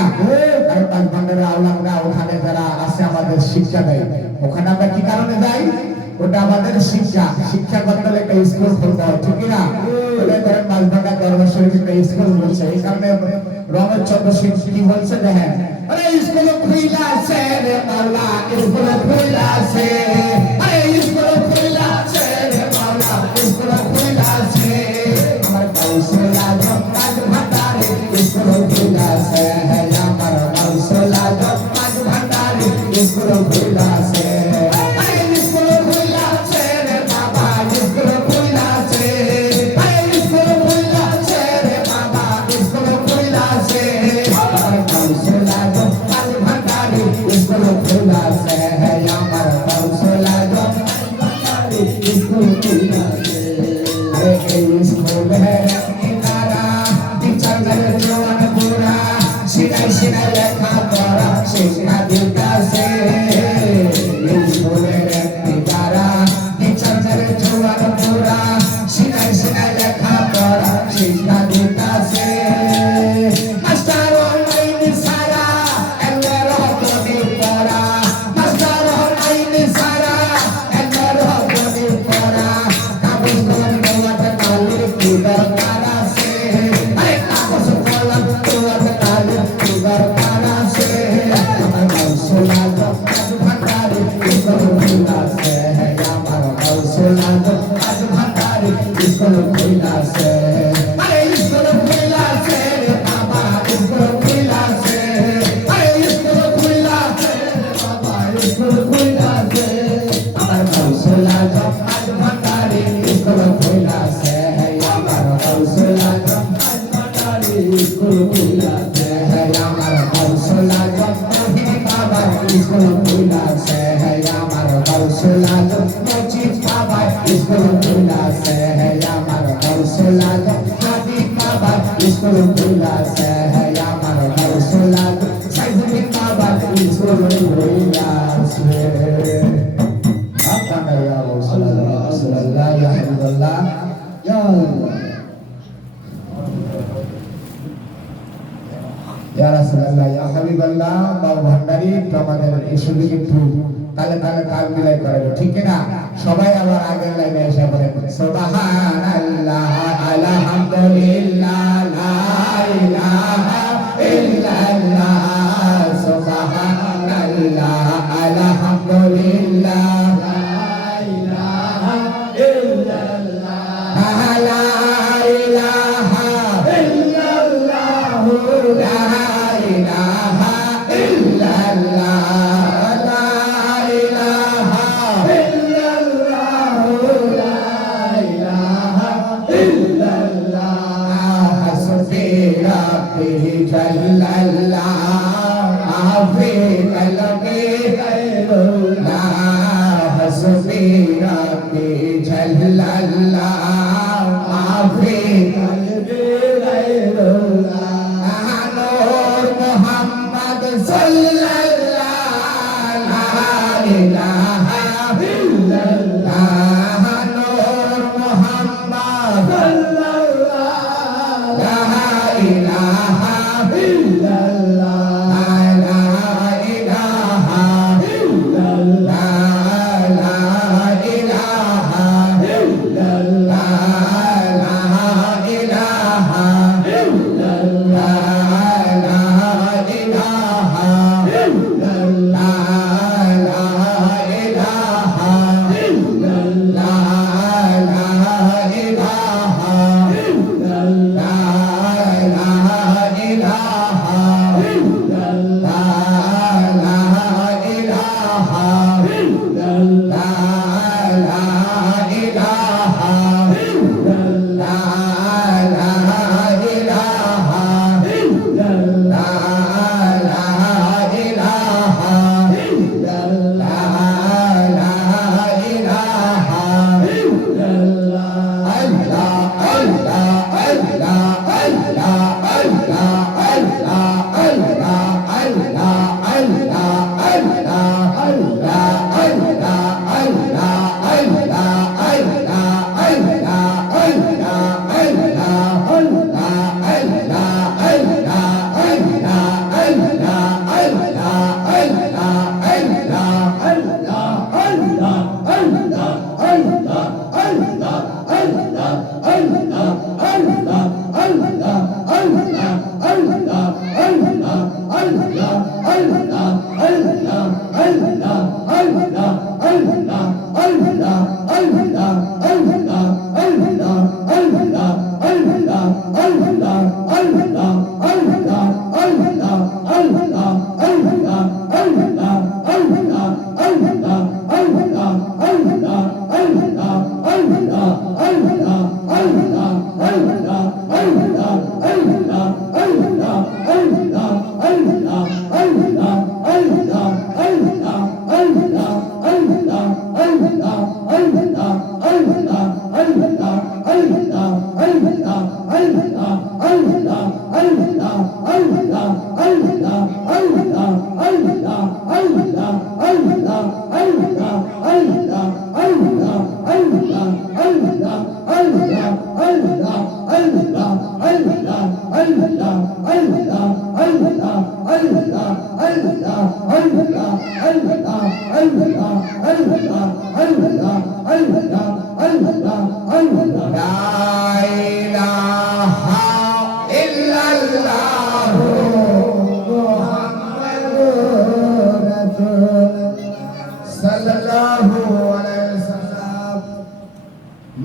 আর পাঁচ ভান্ডারের আওলাদরা ওখানে যারা আছে আমাদের শিক্ষা দেয়, ওখানে আমরা কি কারণে যাই? ওটা আমাদের শিক্ষা করতে হলে একটা স্কুল খুলতে হয়। ঠিক না? ওটা ধরেন মাঝবান্ডার দরবার শরীফ একটা স্কুল বলছে, এই কারণে রমেশ চন্দ্র সিং কি বলছে দেখেন, আরে স্কুল খুইলাছে রে মাওলা, স্কুল খুইলাছে, আরে স্কুল খুইলাছে রে মাওলা, স্কুল খুইলাছে, আমার কৌশলা জমাজ ভান্ডারে স্কুল খুইলাছে, আমার কৌশলা জমাজ ভান্ডারে school খুইলাছে। Ya Rasulullah, ya Habibullah, বাবা ভান্ডারী আমাদের এই সুযোগ একটু তালে তালে তাল মিলাই করে, ঠিক না? সবাই আবার আগের লাইনে এসে বলেন সুবহানাল্লাহ, আলহামদুলিল্লাহ, লা ইলাহা ইল্লাল্লাহ, সুবহানাল্লাহ, আলহামদুলিল্লাহ, লা ইলাহা ইল্লাল্লাহ, লা ইলাহা ইল্লাল্লাহ, লা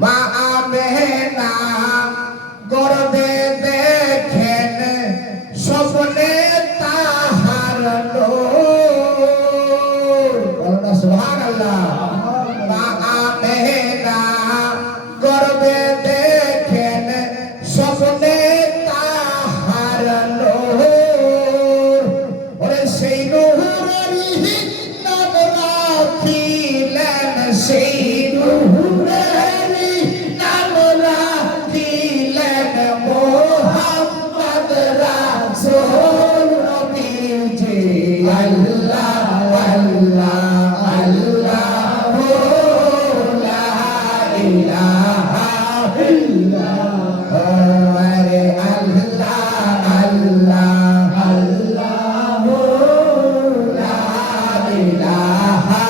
মা আমেনা গর্বে দেখেন স্বপ্নে তাহার নূর। সুবহানাল্লাহ। মা আমেনা গর্বে দেখেন স্বপ্নে তাহার নূর। ওরে সেই নূরেরই নাম রাখিলেন, সেই নূরেরই নাম রাখিলেন মুহাম্মদ রাসূল নবীজি। আল্লাহ আল্লাহ আল্লাহ লা ইলাহা ইল্লাল্লাহ। আরে আল্লাহ আল্লাহ আল্লাহ লা ইলাহা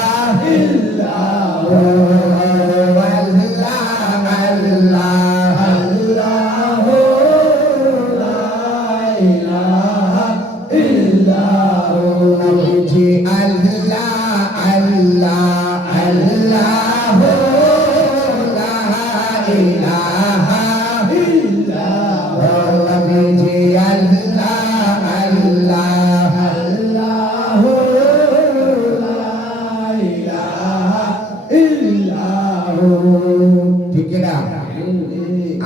ইল্লাল্লাহ। ঠিক না?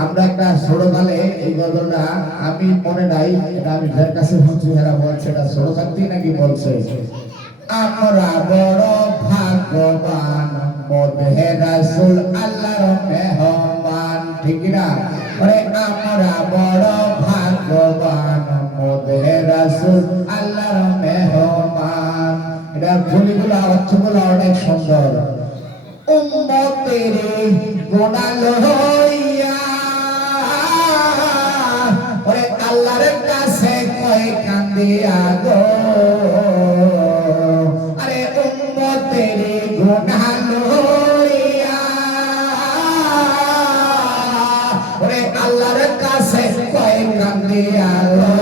আমরা একটা ছোটকালে এই গজলটা আমি মনে নাই, এটা আমি যার কাছে শুনছি যারা বলছে এটা ছোট থাকতেই নাকি বলছে, আমরা বড় ভাগ্যবান মধ্যে রাসূল আল্লাহর মেহমান। ঠিক না? আমরা বড় ভাগ্যবান মধ্যে রাসূল আল্লাহর মেহমান। এটা ভুলিগুলা অর্থগুলা অনেক সুন্দর। উম্মতের গুনাহ লইয়া ওরে আল্লাহর কাছে কয় কান্দিয়া গো। আরে উম্মতের গুনাহ লইয়া ওরে আল্লাহর কাছে কয় কান্দিয়া গো।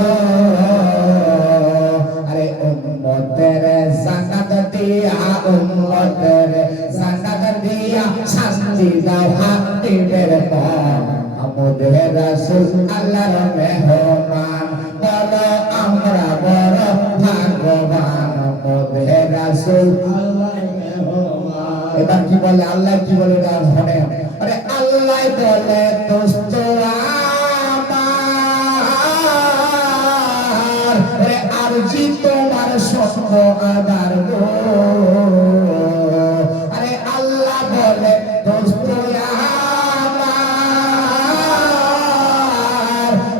আরে উম্মতের জান্নাত দিয়া, উম্মতের জান্নাত দিয়া শান্তি দাও হাবিবের পর। আমাদের রাসূল আল্লাহর মেহমান, বলো আমরা বড় ভাগ্যবান আমাদের রাসূল আল্লাহর মেহমান। এবার কি বলে আল্লাহ, কি বলে গান শুনে? আরে আল্লাহ বলে দোস্ত আমার, আরে আরজি তোমার স্বপ্ন আদার গো। আরে আল্লাহ বলে দোস্ত আমার,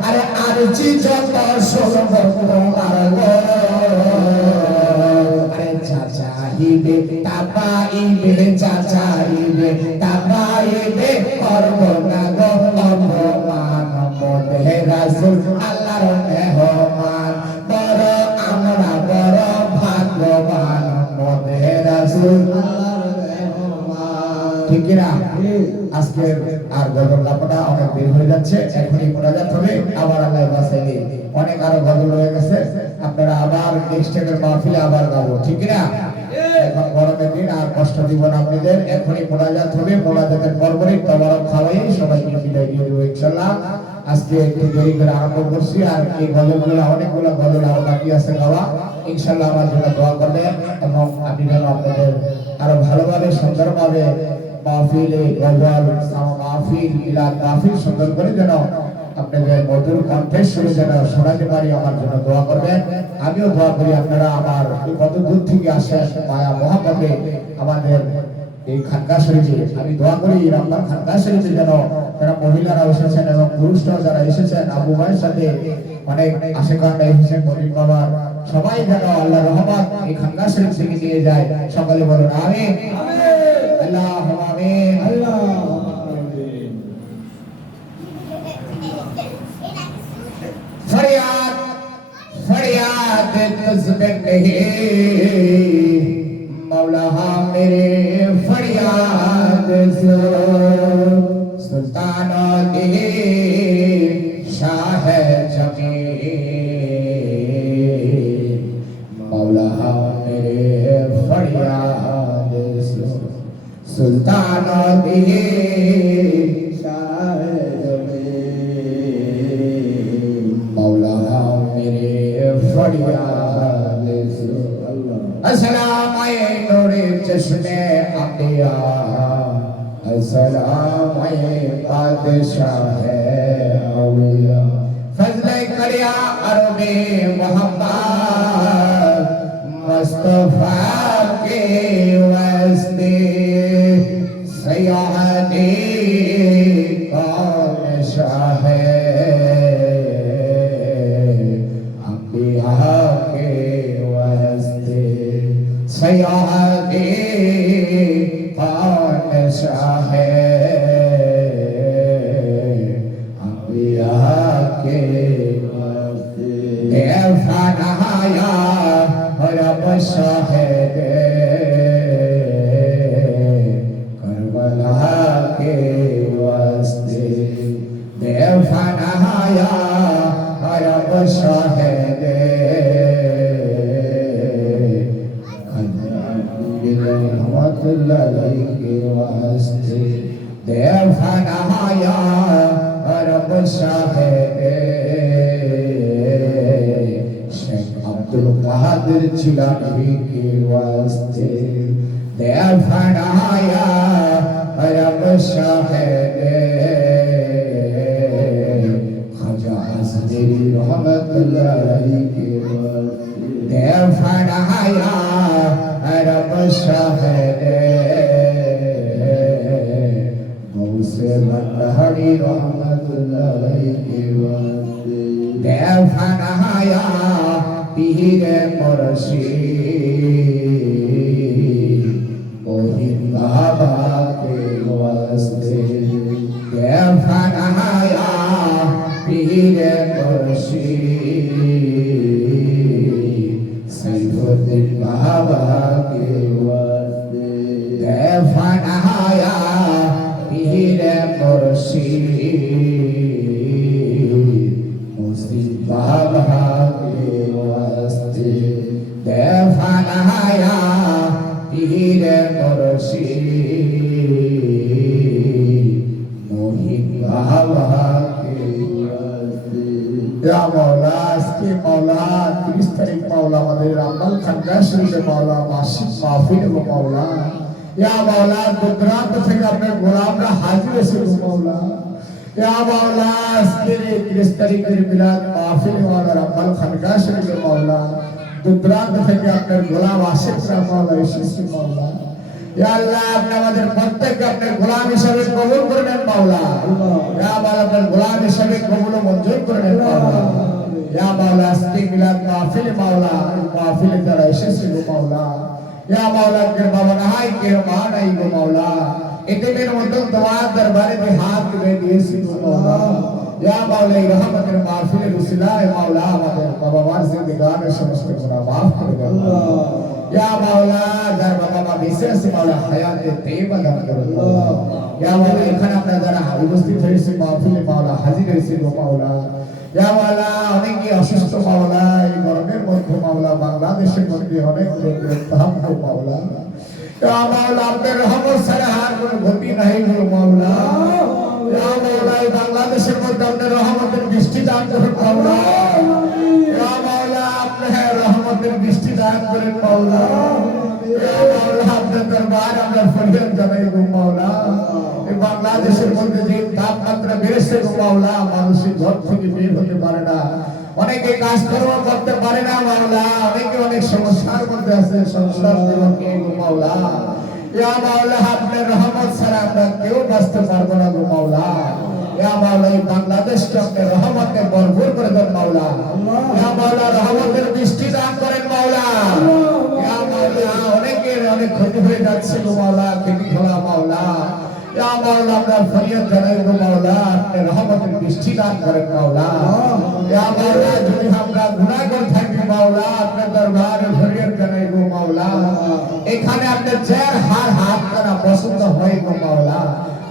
আরে আরজি যত স্বপ্ন তোমার গো। আরে চাহিবে তাকাইবে চাচাইবে তাকাইবে করব না গো অপমান মোদের রাসূল আল্লাহর মেহমান বড় আমরা বড় ভাগ্যবান মোদের রাসূল ঠিক না আজকে আর গজল গাপটা অনেক দেরি হয়ে যাচ্ছে এখনই মোনাজাত হবে আবার আল্লাহ বাঁচাইলে অনেক আরো গজল হয়ে গেছে আপনারা আবার নেক্সট টাইমের মাহফিলে আবার গাবো ঠিক না এখন গরমের দিন আর কষ্ট দিব না আপনাদের এখনই মোনাজাত হবে মোনাজাতের পরপরই তবারক খাওয়াই সবাইকে বিদায় দিয়ে দেবো ইনশাআল্লাহ আজকে একটু দেরি করে আরম্ভ করছি আর এই গজলগুলো অনেকগুলো গজল আরো বাকি আছে গাওয়া ইনশাআল্লাহ আমার জন্য দোয়া করবেন এবং আমি যেন আপনাদের আরো ভালোভাবে সুন্দরভাবে মাহফিলে গজল মাহফিল মিলাদ মাহফিল সুন্দর করে যেন আপনাদের মধুর কণ্ঠে শুনে যেন শোনাতে পারি আমার জন্য দোয়া করবেন আমিও দোয়া করি আপনারা আমার কত দূর থেকে আসেন মায়া মহাপতে আমাদের এই খানকা শরীফে আমি দোয়া করি রমজান খানকা শরীফে যেন যারা মহিলারা এসেছেন এবং পুরুষরাও যারা এসেছেন আবু ভাইয়ের সাথে অনেক আশেকানরা এসেছেন মনির বাবা সবাই যেন আল্লাহ রহমত এই খানকা শরীফ থেকে নিয়ে যায় সকলে বলুন আমিন আল্লাহুম্মা আমিন फरियाद फरियाद तुझमें नहीं मौला मेरे फरियाद सुल्तान दे शाह जमी मौला मेरे फरियाद सुल्तान दे शाह अस्सलाम आए नूरे चश्मे अंबिया अस्सलाम आए बादशाह औलिया फजल करिया अरबे मोहम्मद मुस्तफा के वास्ते सयादे कौन शाह सयादे कौन शाह अंबिया के वास्ते फनाया रब शाह करबला के वास्ते फनाया रब शाह के वास्ते देवनाया रब शाह शेख अब्दुल कादिर जिलानी के वास्ते देवनाया रब शाह ख्वाजा हज़रत रहमतुल्लाह के वास्ते देवनाया रब शाह गौसे मटहरी रहमतुल्लाह के वास्ते देवनाया पीर मुर्शिद मोहिन बाबा के वास्ते देवनाया पीर मुर्शिद सैफुद्दीन बाबा के वास्ते देवनाया पीर मुर्शिद मुस्लिम बाबा के वास्ते देवनाया पीर मुर्शिद मोहिन बाबा के वास्ते या मौला इसके मौला 30 तारीख मौला हमारे रामलाल खानका शरीफ मौला वार्षिक माहफिल में मौला या मौला गुजरात से अपने गुलाम का हाजिर से मौला या मौला इसके 30 तारीख के मिलाद माहफिल मौला रामलाल खानका शरीफ मौला गुजरात से अपने गुलाम वार्षिक से मौला इसी मौला या अल्लाह अपने আমাদের প্রত্যেককে अपने গোলাম হিসেবে কবুল করে নেন মাওলা ইয়া আল্লাহ আপনার গোলাম হিসেবে কবুল ও মঞ্জুর করে নেন মাওলা ইয়া মাওলা আজকে মিলাদ মাহফিল মাওলা মাহফিলে যারা এসেছিল মাওলা या मौला के बाबा नहाई के मान आई गो मौला इतने मेरे मतलब तुम्हारे दरबार में हाथ में दिए सी मौला या मौला रहमत माफिल रुसला मौला हमारे बाबा वार से दिगार समस्त गुनाह माफ कर दे या मौला दर बाबा विशेष मौला हयात तैयबा दान कर या मौला এখানে আপনারা যারা উপস্থিত হয়েছে মাহফিলে মাওলা হাজির হয়েছে গো মাওলা ইয়া মাওলা অনেকে অসুস্থ মাওলা এই গরমের মধ্যে মাওলা বাংলাদেশের মধ্যে অনেক লোকের তাপ গো মাওলা ইয়া মাওলা আপনার রহমত ছাড়া আর কোনো গতি নাই গো মাওলা ইয়া মাওলা এই বাংলাদেশের মধ্যে আপনার রহমতের বৃষ্টি দান করুন মাওলা ইয়া মাওলা আপনার রহমতের বৃষ্টি দান করুন মাওলা ইয়া মাওলা আপনার দরবার আমরা ফরিয়াদ জানাই গো মাওলা এই বাংলাদেশের মধ্যে যে তাপমাত্রা বেড়েছে গো মাওলা মানুষের ঘর থেকে বের হতে পারে না অনেকে কাজকর্ম করতে পারে না মাওলা অনেকে অনেক সমস্যার মধ্যে আছে সংসার জীবনকে গো মাওলা ইয়া মাওলা আপনার রহমত ছাড়া আমরা কেউ বাঁচতে পারবো না গো মাওলা ইয়া মাওলা এই বাংলাদেশকে আপনার রহমতে ভরপুর করে দেন মাওলা ইয়া মাওলা রহমতের বৃষ্টি দান করেন মাওলা ইয়া মাওলা অনেকের অনেক ক্ষতি হয়ে যাচ্ছে গো মাওলা খেতে খোলা মাওলা ইয়া মাওলা আমরা ফরিয়াদ জানাই গো মাওলা আপনি রহমতের বৃষ্টি দান করেন মাওলা ইয়া মাওলা যদি আমরা গুনাহগার থাকি মাওলা আপনার দরবারে ফরিয়াদ জানাই গো মাওলা এখানে আপনার যার হাত কানা পছন্দ হয় গো মাওলা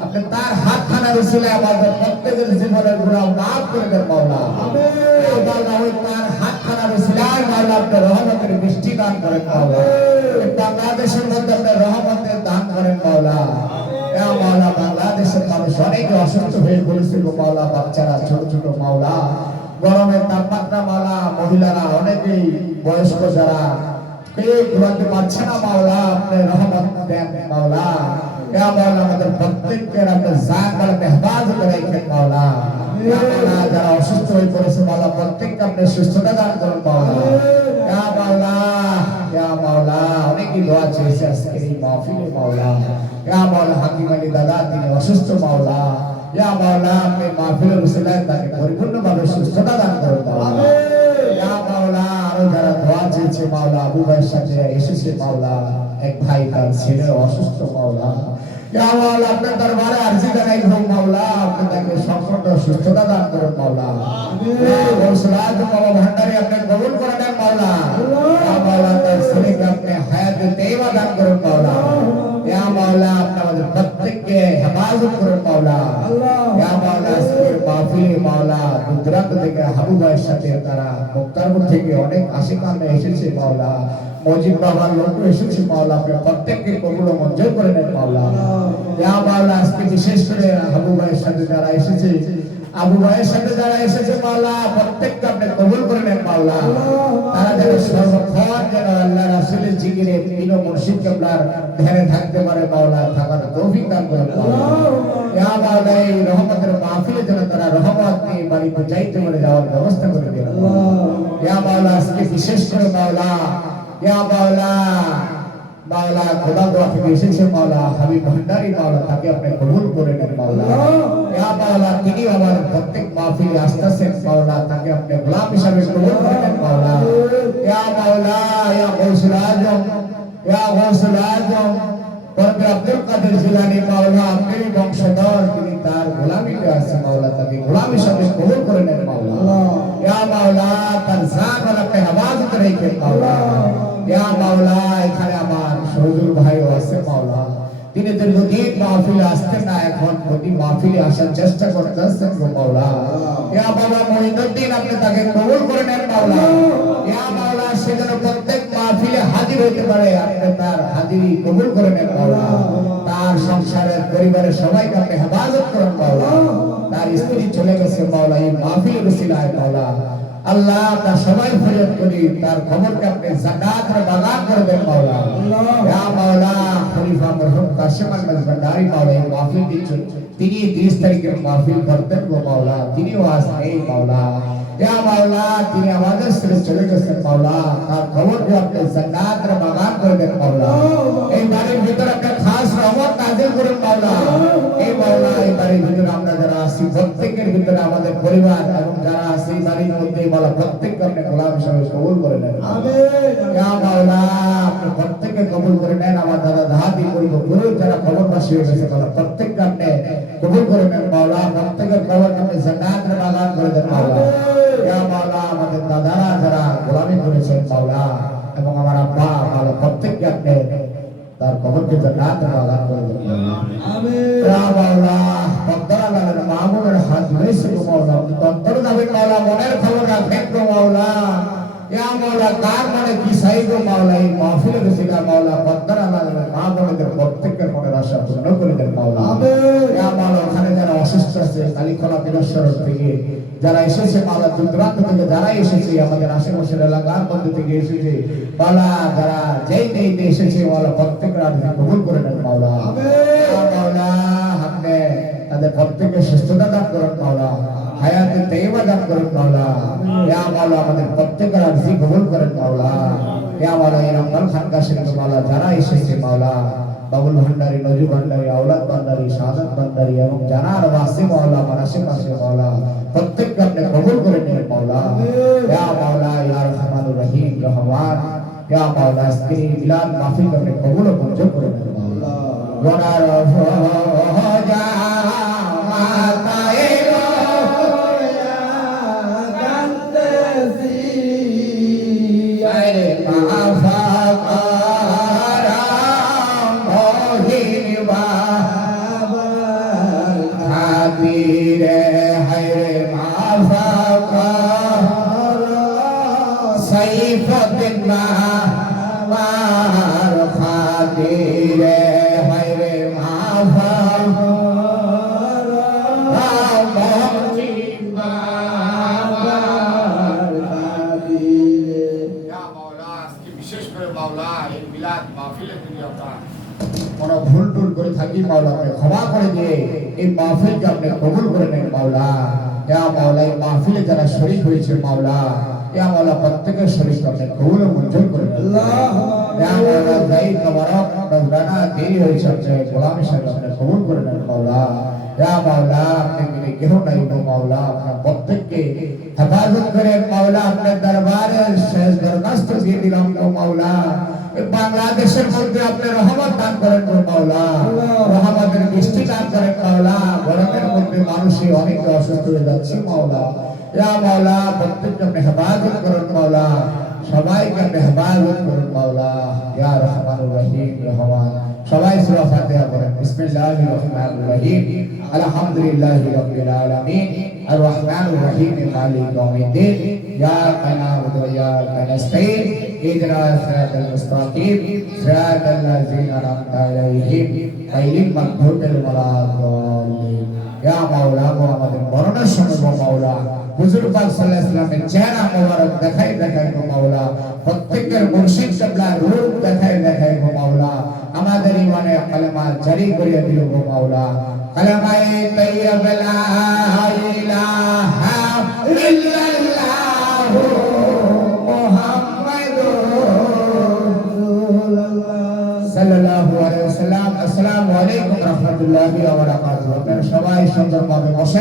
আপনি তার হাত খানা রসুলে আমাদের প্রত্যেকের জীবনের গুনাহ মাফ করে দেন মাওলা আমিন ইয়া মাওলা ওই তার হাত খানা রসুলে মাওলা আপনার রহমতের বৃষ্টি দান করেন মাওলা এই বাংলাদেশের মধ্যে আপনার রহমতের দান করেন মাওলা ইয়া মাওলা বাংলাদেশের মানুষ অনেকে অসুস্থ হয়ে পড়েছে গো মাওলা বাচ্চারা ছোট ছোট মাওলা গরমের তাপমাত্রা মাওলা মহিলারা অনেকেই বয়স্ক যারা কেউ ঘুরাতে পারছে না মাওলা আপনি রহমত দেন মাওলা ইয়া মাওলা আমাদের প্রত্যেককে আপনি জান বালাতে হেফাজত রাখেন মাওলা ইয়া মাওলা যারা অসুস্থ হয়ে পড়েছে মাওলা প্রত্যেককে আপনি সুস্থতা দান করুন মাওলা ইয়া মাওলা ইয়া মাওলা অনেকেই দোয়া চেয়েছে আজকের এই মাহফিলে মাওলা ইয়া মাওলা হাকিম আলী দাদা তিনি অসুস্থ মাওলা ইয়া মাওলা আপনি মাহফিলের উসিলায় তাকে পরিপূর্ণভাবে সুস্থতা দান করুন মাওলা ইয়া মাওলা আরো যারা দোয়া চেয়েছে মাওলা আবু ভাইয়ের সাথে এসেছে মাওলা এক ভাই তার ছেলে অসুস্থ মাওলা ইয়া মাওলা আপনার দরবারে আরজি জানাই গো মাওলা আপনি তাকে সম্পূর্ণ সুস্থতা দান করুন মাওলা আমিন সালাত বাবা ভান্ডারী আপনি কবুল করে নেন মাওলা ইয়া মাওলা তার ছেলেকে আপনি হায়াত তৈয়বা দান করুন মাওলা ইয়া মাওলা আপনি আমাদের প্রত্যেককে হেফাজত করুন মাওলা ইয়া মাওলা আজকের মাহফিলে মাওলা গুজরাট থেকে হাবু ভাইয়ের সাথে তারা মুক্তারপুর থেকে অনেক আশিকান এসেছে মাওলা মজিদ বাবার লোক এসেছে মাওলা আপনি প্রত্যেককে কবুল ও মঞ্জুর করে নেন মাওলা ইয়া মাওলা আজকে বিশেষ করে হাবু ভাইয়ের সাথে যারা এসেছে আবু ভাইয়ের সাথে যারা এসেছে মাওলা প্রত্যেককে আপনি কবুল করে নেন মাওলা তারা যেন সর্বক্ষণ যেন আল্লাহ রাসূলের জিকিরে পীর ও মুর্শিদ কেবলার ধ্যানে থাকতে পারে মাওলা থাকার তৌফিক দান করুন মাওলা ইয়া মাওলা এই রহমতের মাহফিলে যেন তারা রহমত নিয়ে বাড়িতে যাইতে পারে যাওয়ার ব্যবস্থা করে দেন ইয়া মাওলা আজকে বিশেষ করে মাওলা ইয়া মাওলা মাওলা খোদা দোয়া থেকে এসেছে মাওলা হাবিব ভান্ডারী মাওলা তাকে আপনি কবুল করে নেন মাওলা ইয়া মাওলা তিনি আমার প্রত্যেক মাহফিলে আসতেছেন মাওলা তাকে আপনি গোলাম হিসাবে কবুল করে নেন মাওলা ইয়া মাওলা ইয়া গৌসুল আজম ইয়া গৌসুল আজম পরম আব্দুল কাদের জিলানী মাওলা আপনারই বংশধর তিনি তার গোলামিতে আছে মাওলা তাকে গোলাম হিসাবে কবুল করে নেন মাওলা ইয়া মাওলা তার জান আপনি হেফাজত রাখেন মাওলা ইয়া মাওলা এখানে আমার সহজুল ভাইও আছে মাওলা তিনি দীর্ঘদিন মাহফিলে আসতেন না এখন প্রতি মাহফিলে আসার চেষ্টা করতেছেন গো মাওলা ইয়া বাবা মঈনুদ্দিন আপনি তাকে কবুল করে নেন মাওলা ইয়া মাওলা সে যেন প্রত্যেক মাহফিলে হাজির হতে পারে আপনি তার হাজিরি কবুল করে নেন মাওলা তার সংসারের পরিবারের সবাইকে আপনি হেফাজত করুন মাওলা তার স্ত্রী চলে গেছে মাওলা এই মাহফিলের উসিলায় মাওলা আল্লাহ আমরা সবাই ফরিয়াদ করি তার খবরকে আপনি জাকাতের বাগান করে দেন মাওলা ইয়া মাওলা খলিফা মরহুম কাসিম আহমদ ভান্ডারী মাওলা এই মাহফিল দিচ্ছেন তিনি 30 তারিখের মাহফিল করতেন গো মাওলা তিনিও আজ নেই মাওলা ইয়া মাওলা তিনি আমাদের ছেড়ে চলে গেছেন মাওলা তার খবরকে আপনি জাকাতের বাগান করে দেন মাওলা এই বাড়ির ভিতরে একটা খাস রহমত নাযিল করুন মাওলা এই মাওলা এই বাড়ির ভিতরে আমরা যারা আসছি প্রত্যেকের ভিতরে আমাদের পরিবার এবং যারা আছে এই বাড়ির মধ্যে মাওলা প্রত্যেককে আপনি গোলাম হিসেবে কবুল করে নেন ইয়া মাওলা আপনি প্রত্যেককে কবুল করে নেন আমার দাদা দাদি পূর্বপুরুষ যারা কবরবাসী হয়ে গেছে মাওলা প্রত্যেককে আপনি কবুল করে নেন মাওলা প্রত্যেকের কবর আপনি জান্নাতের বাগান করে দেন মাওলা ইয়া মাওলা আমাদের দাদারা যারা গোলামি করেছেন মাওলা এবং আমার আব্বা মাওলা প্রত্যেককে আপনি তার কবরকে জান্নাতের বাগান করে দেন ইয়া মাওলা পদ্মার লালের মামুনের হাত ধরেছে গো মাওলা অন্তর যাবে মাওলা মনের খবর রাখেন গো মাওলা ইয়া মাওলা কার মানে কি চাই গো মাওলা এই মাহফিলে গেছিলা মাওলা পদ্মার লালের মামুনের প্রত্যেকের মনের আশা পূর্ণ করে দেন মাওলা ইয়া মাওলা ওখানে যারা অসুস্থ আছে কালীখোলা বীরেশ্বর থেকে যারা এসেছে মাওলা দূর দূরান্ত থেকে যারা এসেছে আমাদের আশেপাশের এলাকার মধ্যে থেকে এসেছে মাওলা যারা যেই নেই এসেছে মাওলা প্রত্যেকের আপনি কবুল করে নেন মাওলা ইয়া মাওলা আপনি তাদের প্রত্যেকের সুস্থতা দান করুন মাওলা হায়াতে তৈয়বা দান করুন মাওলা ইয়া মাওলা আমাদের প্রত্যেকের আরজি কবুল করেন মাওলা ইয়া মাওলা এই রমজান খানকা শরীফ মাওলা যারা এসেছে মাওলা বাবুল ভান্ডারী নজু ভান্ডারী আওলাদ ভান্ডারী শাহাদাত ভান্ডারী এবং যারা আর বাসে মাওলা মানাসে পাশে মাওলা প্রত্যেককে আপনি কবুল করে নিন মাওলা ইয়া মাওলা ইয়া রহমানুর রহিম রহমান ইয়া মাওলা আজকে মিলাদ মাহফিল আপনি কবুল ও মঞ্জুর করে নিন মাওলা গোনার হজা মাতায়ে রোয়া কান্দেছি আরে মাফা করা মোহিবা খাতিরে হায়রে মাফা করা সাইফুদ্দিন মার খাতিরে হায়রে মাফা কোন ভুল টুল করে থাকি মাওলা আপনি ক্ষমা করে দিয়ে এই মাহফিলকে আপনি কবুল করে নেন মাওলা ইয়া মাওলা এই মাহফিলে যারা শরীক হয়েছে মাওলা ইয়া মাওলা প্রত্যেকের শরীক আপনি কবুল ও মঞ্জুর করে নেন ইয়া মাওলা যাই তবারক নজরানা দেরি হয়েছে আপনি গোলাম হিসেবে আপনি কবুল করে নেন মাওলা ইয়া মাওলা আপনি মিলে কেহ নাই গো মাওলা আপনার প্রত্যেককে হেফাজত করেন মাওলা আপনার দরবারে শেষ দরখাস্ত দিয়ে দিলাম গো মাওলা বাংলাদেশের মধ্যে আপনি রহমত দান করেন গো মাওলা রহমতের বৃষ্টি দান করেন মাওলা গরমের মধ্যে মানুষই অনেক অসুস্থ হয়ে যাচ্ছে মাওলা ইয়া মাওলা প্রত্যেককে আপনি হেফাজত করেন মাওলা সবাইকে আপনি হেফাজত করেন মাওলা ইয়া রহমানুর রহিম রহমান সবাই সূরা ফাতিহা পড়েন বিসমিল্লাহির রহমানির রহিম আলহামদুলিল্লাহি রাব্বিল আলামিন আর রহমানির রহিম মালিক ইয়াউমিদ্দিন ইয়া না'বুদু ওয়া ইয়া নাস্তাঈন ইহদিনাস সিরাতাল মুস্তাকিম সিরাতাল লাযিনা আন'আমতা আলাইহিম গায়রিল মাগদুবিল ওয়ালাদ-দাল্লিন ইয়া মাওলা আমাদের মরণের সময় গো মাওলা হুজুর পাক সাল্লাল্লাহু আলাইহি ওয়াসাল্লামের চেহারা মোবারক দেখাই গো মাওলা প্রত্যেকের মুর্শিদ কিবলার রূপ দেখাই গো মাওলা আমাদের ইমানে কালেমা জারি করিয়ে দিও গো মাওলা কালেমায়ে তাইয়্যিবা লা ইলাহা ইল্লাল্লাহু মুহাম্মাদুর রাসূলুল্লাহ সাল্লাল্লাহু আলাইহি ওয়াসাল্লাম। আসসালামু আলাইকুম ওয়া রাহমাতুল্লাহি ওয়া বারাকাতুহু। আপনারা সবাই সুন্দরভাবে বসে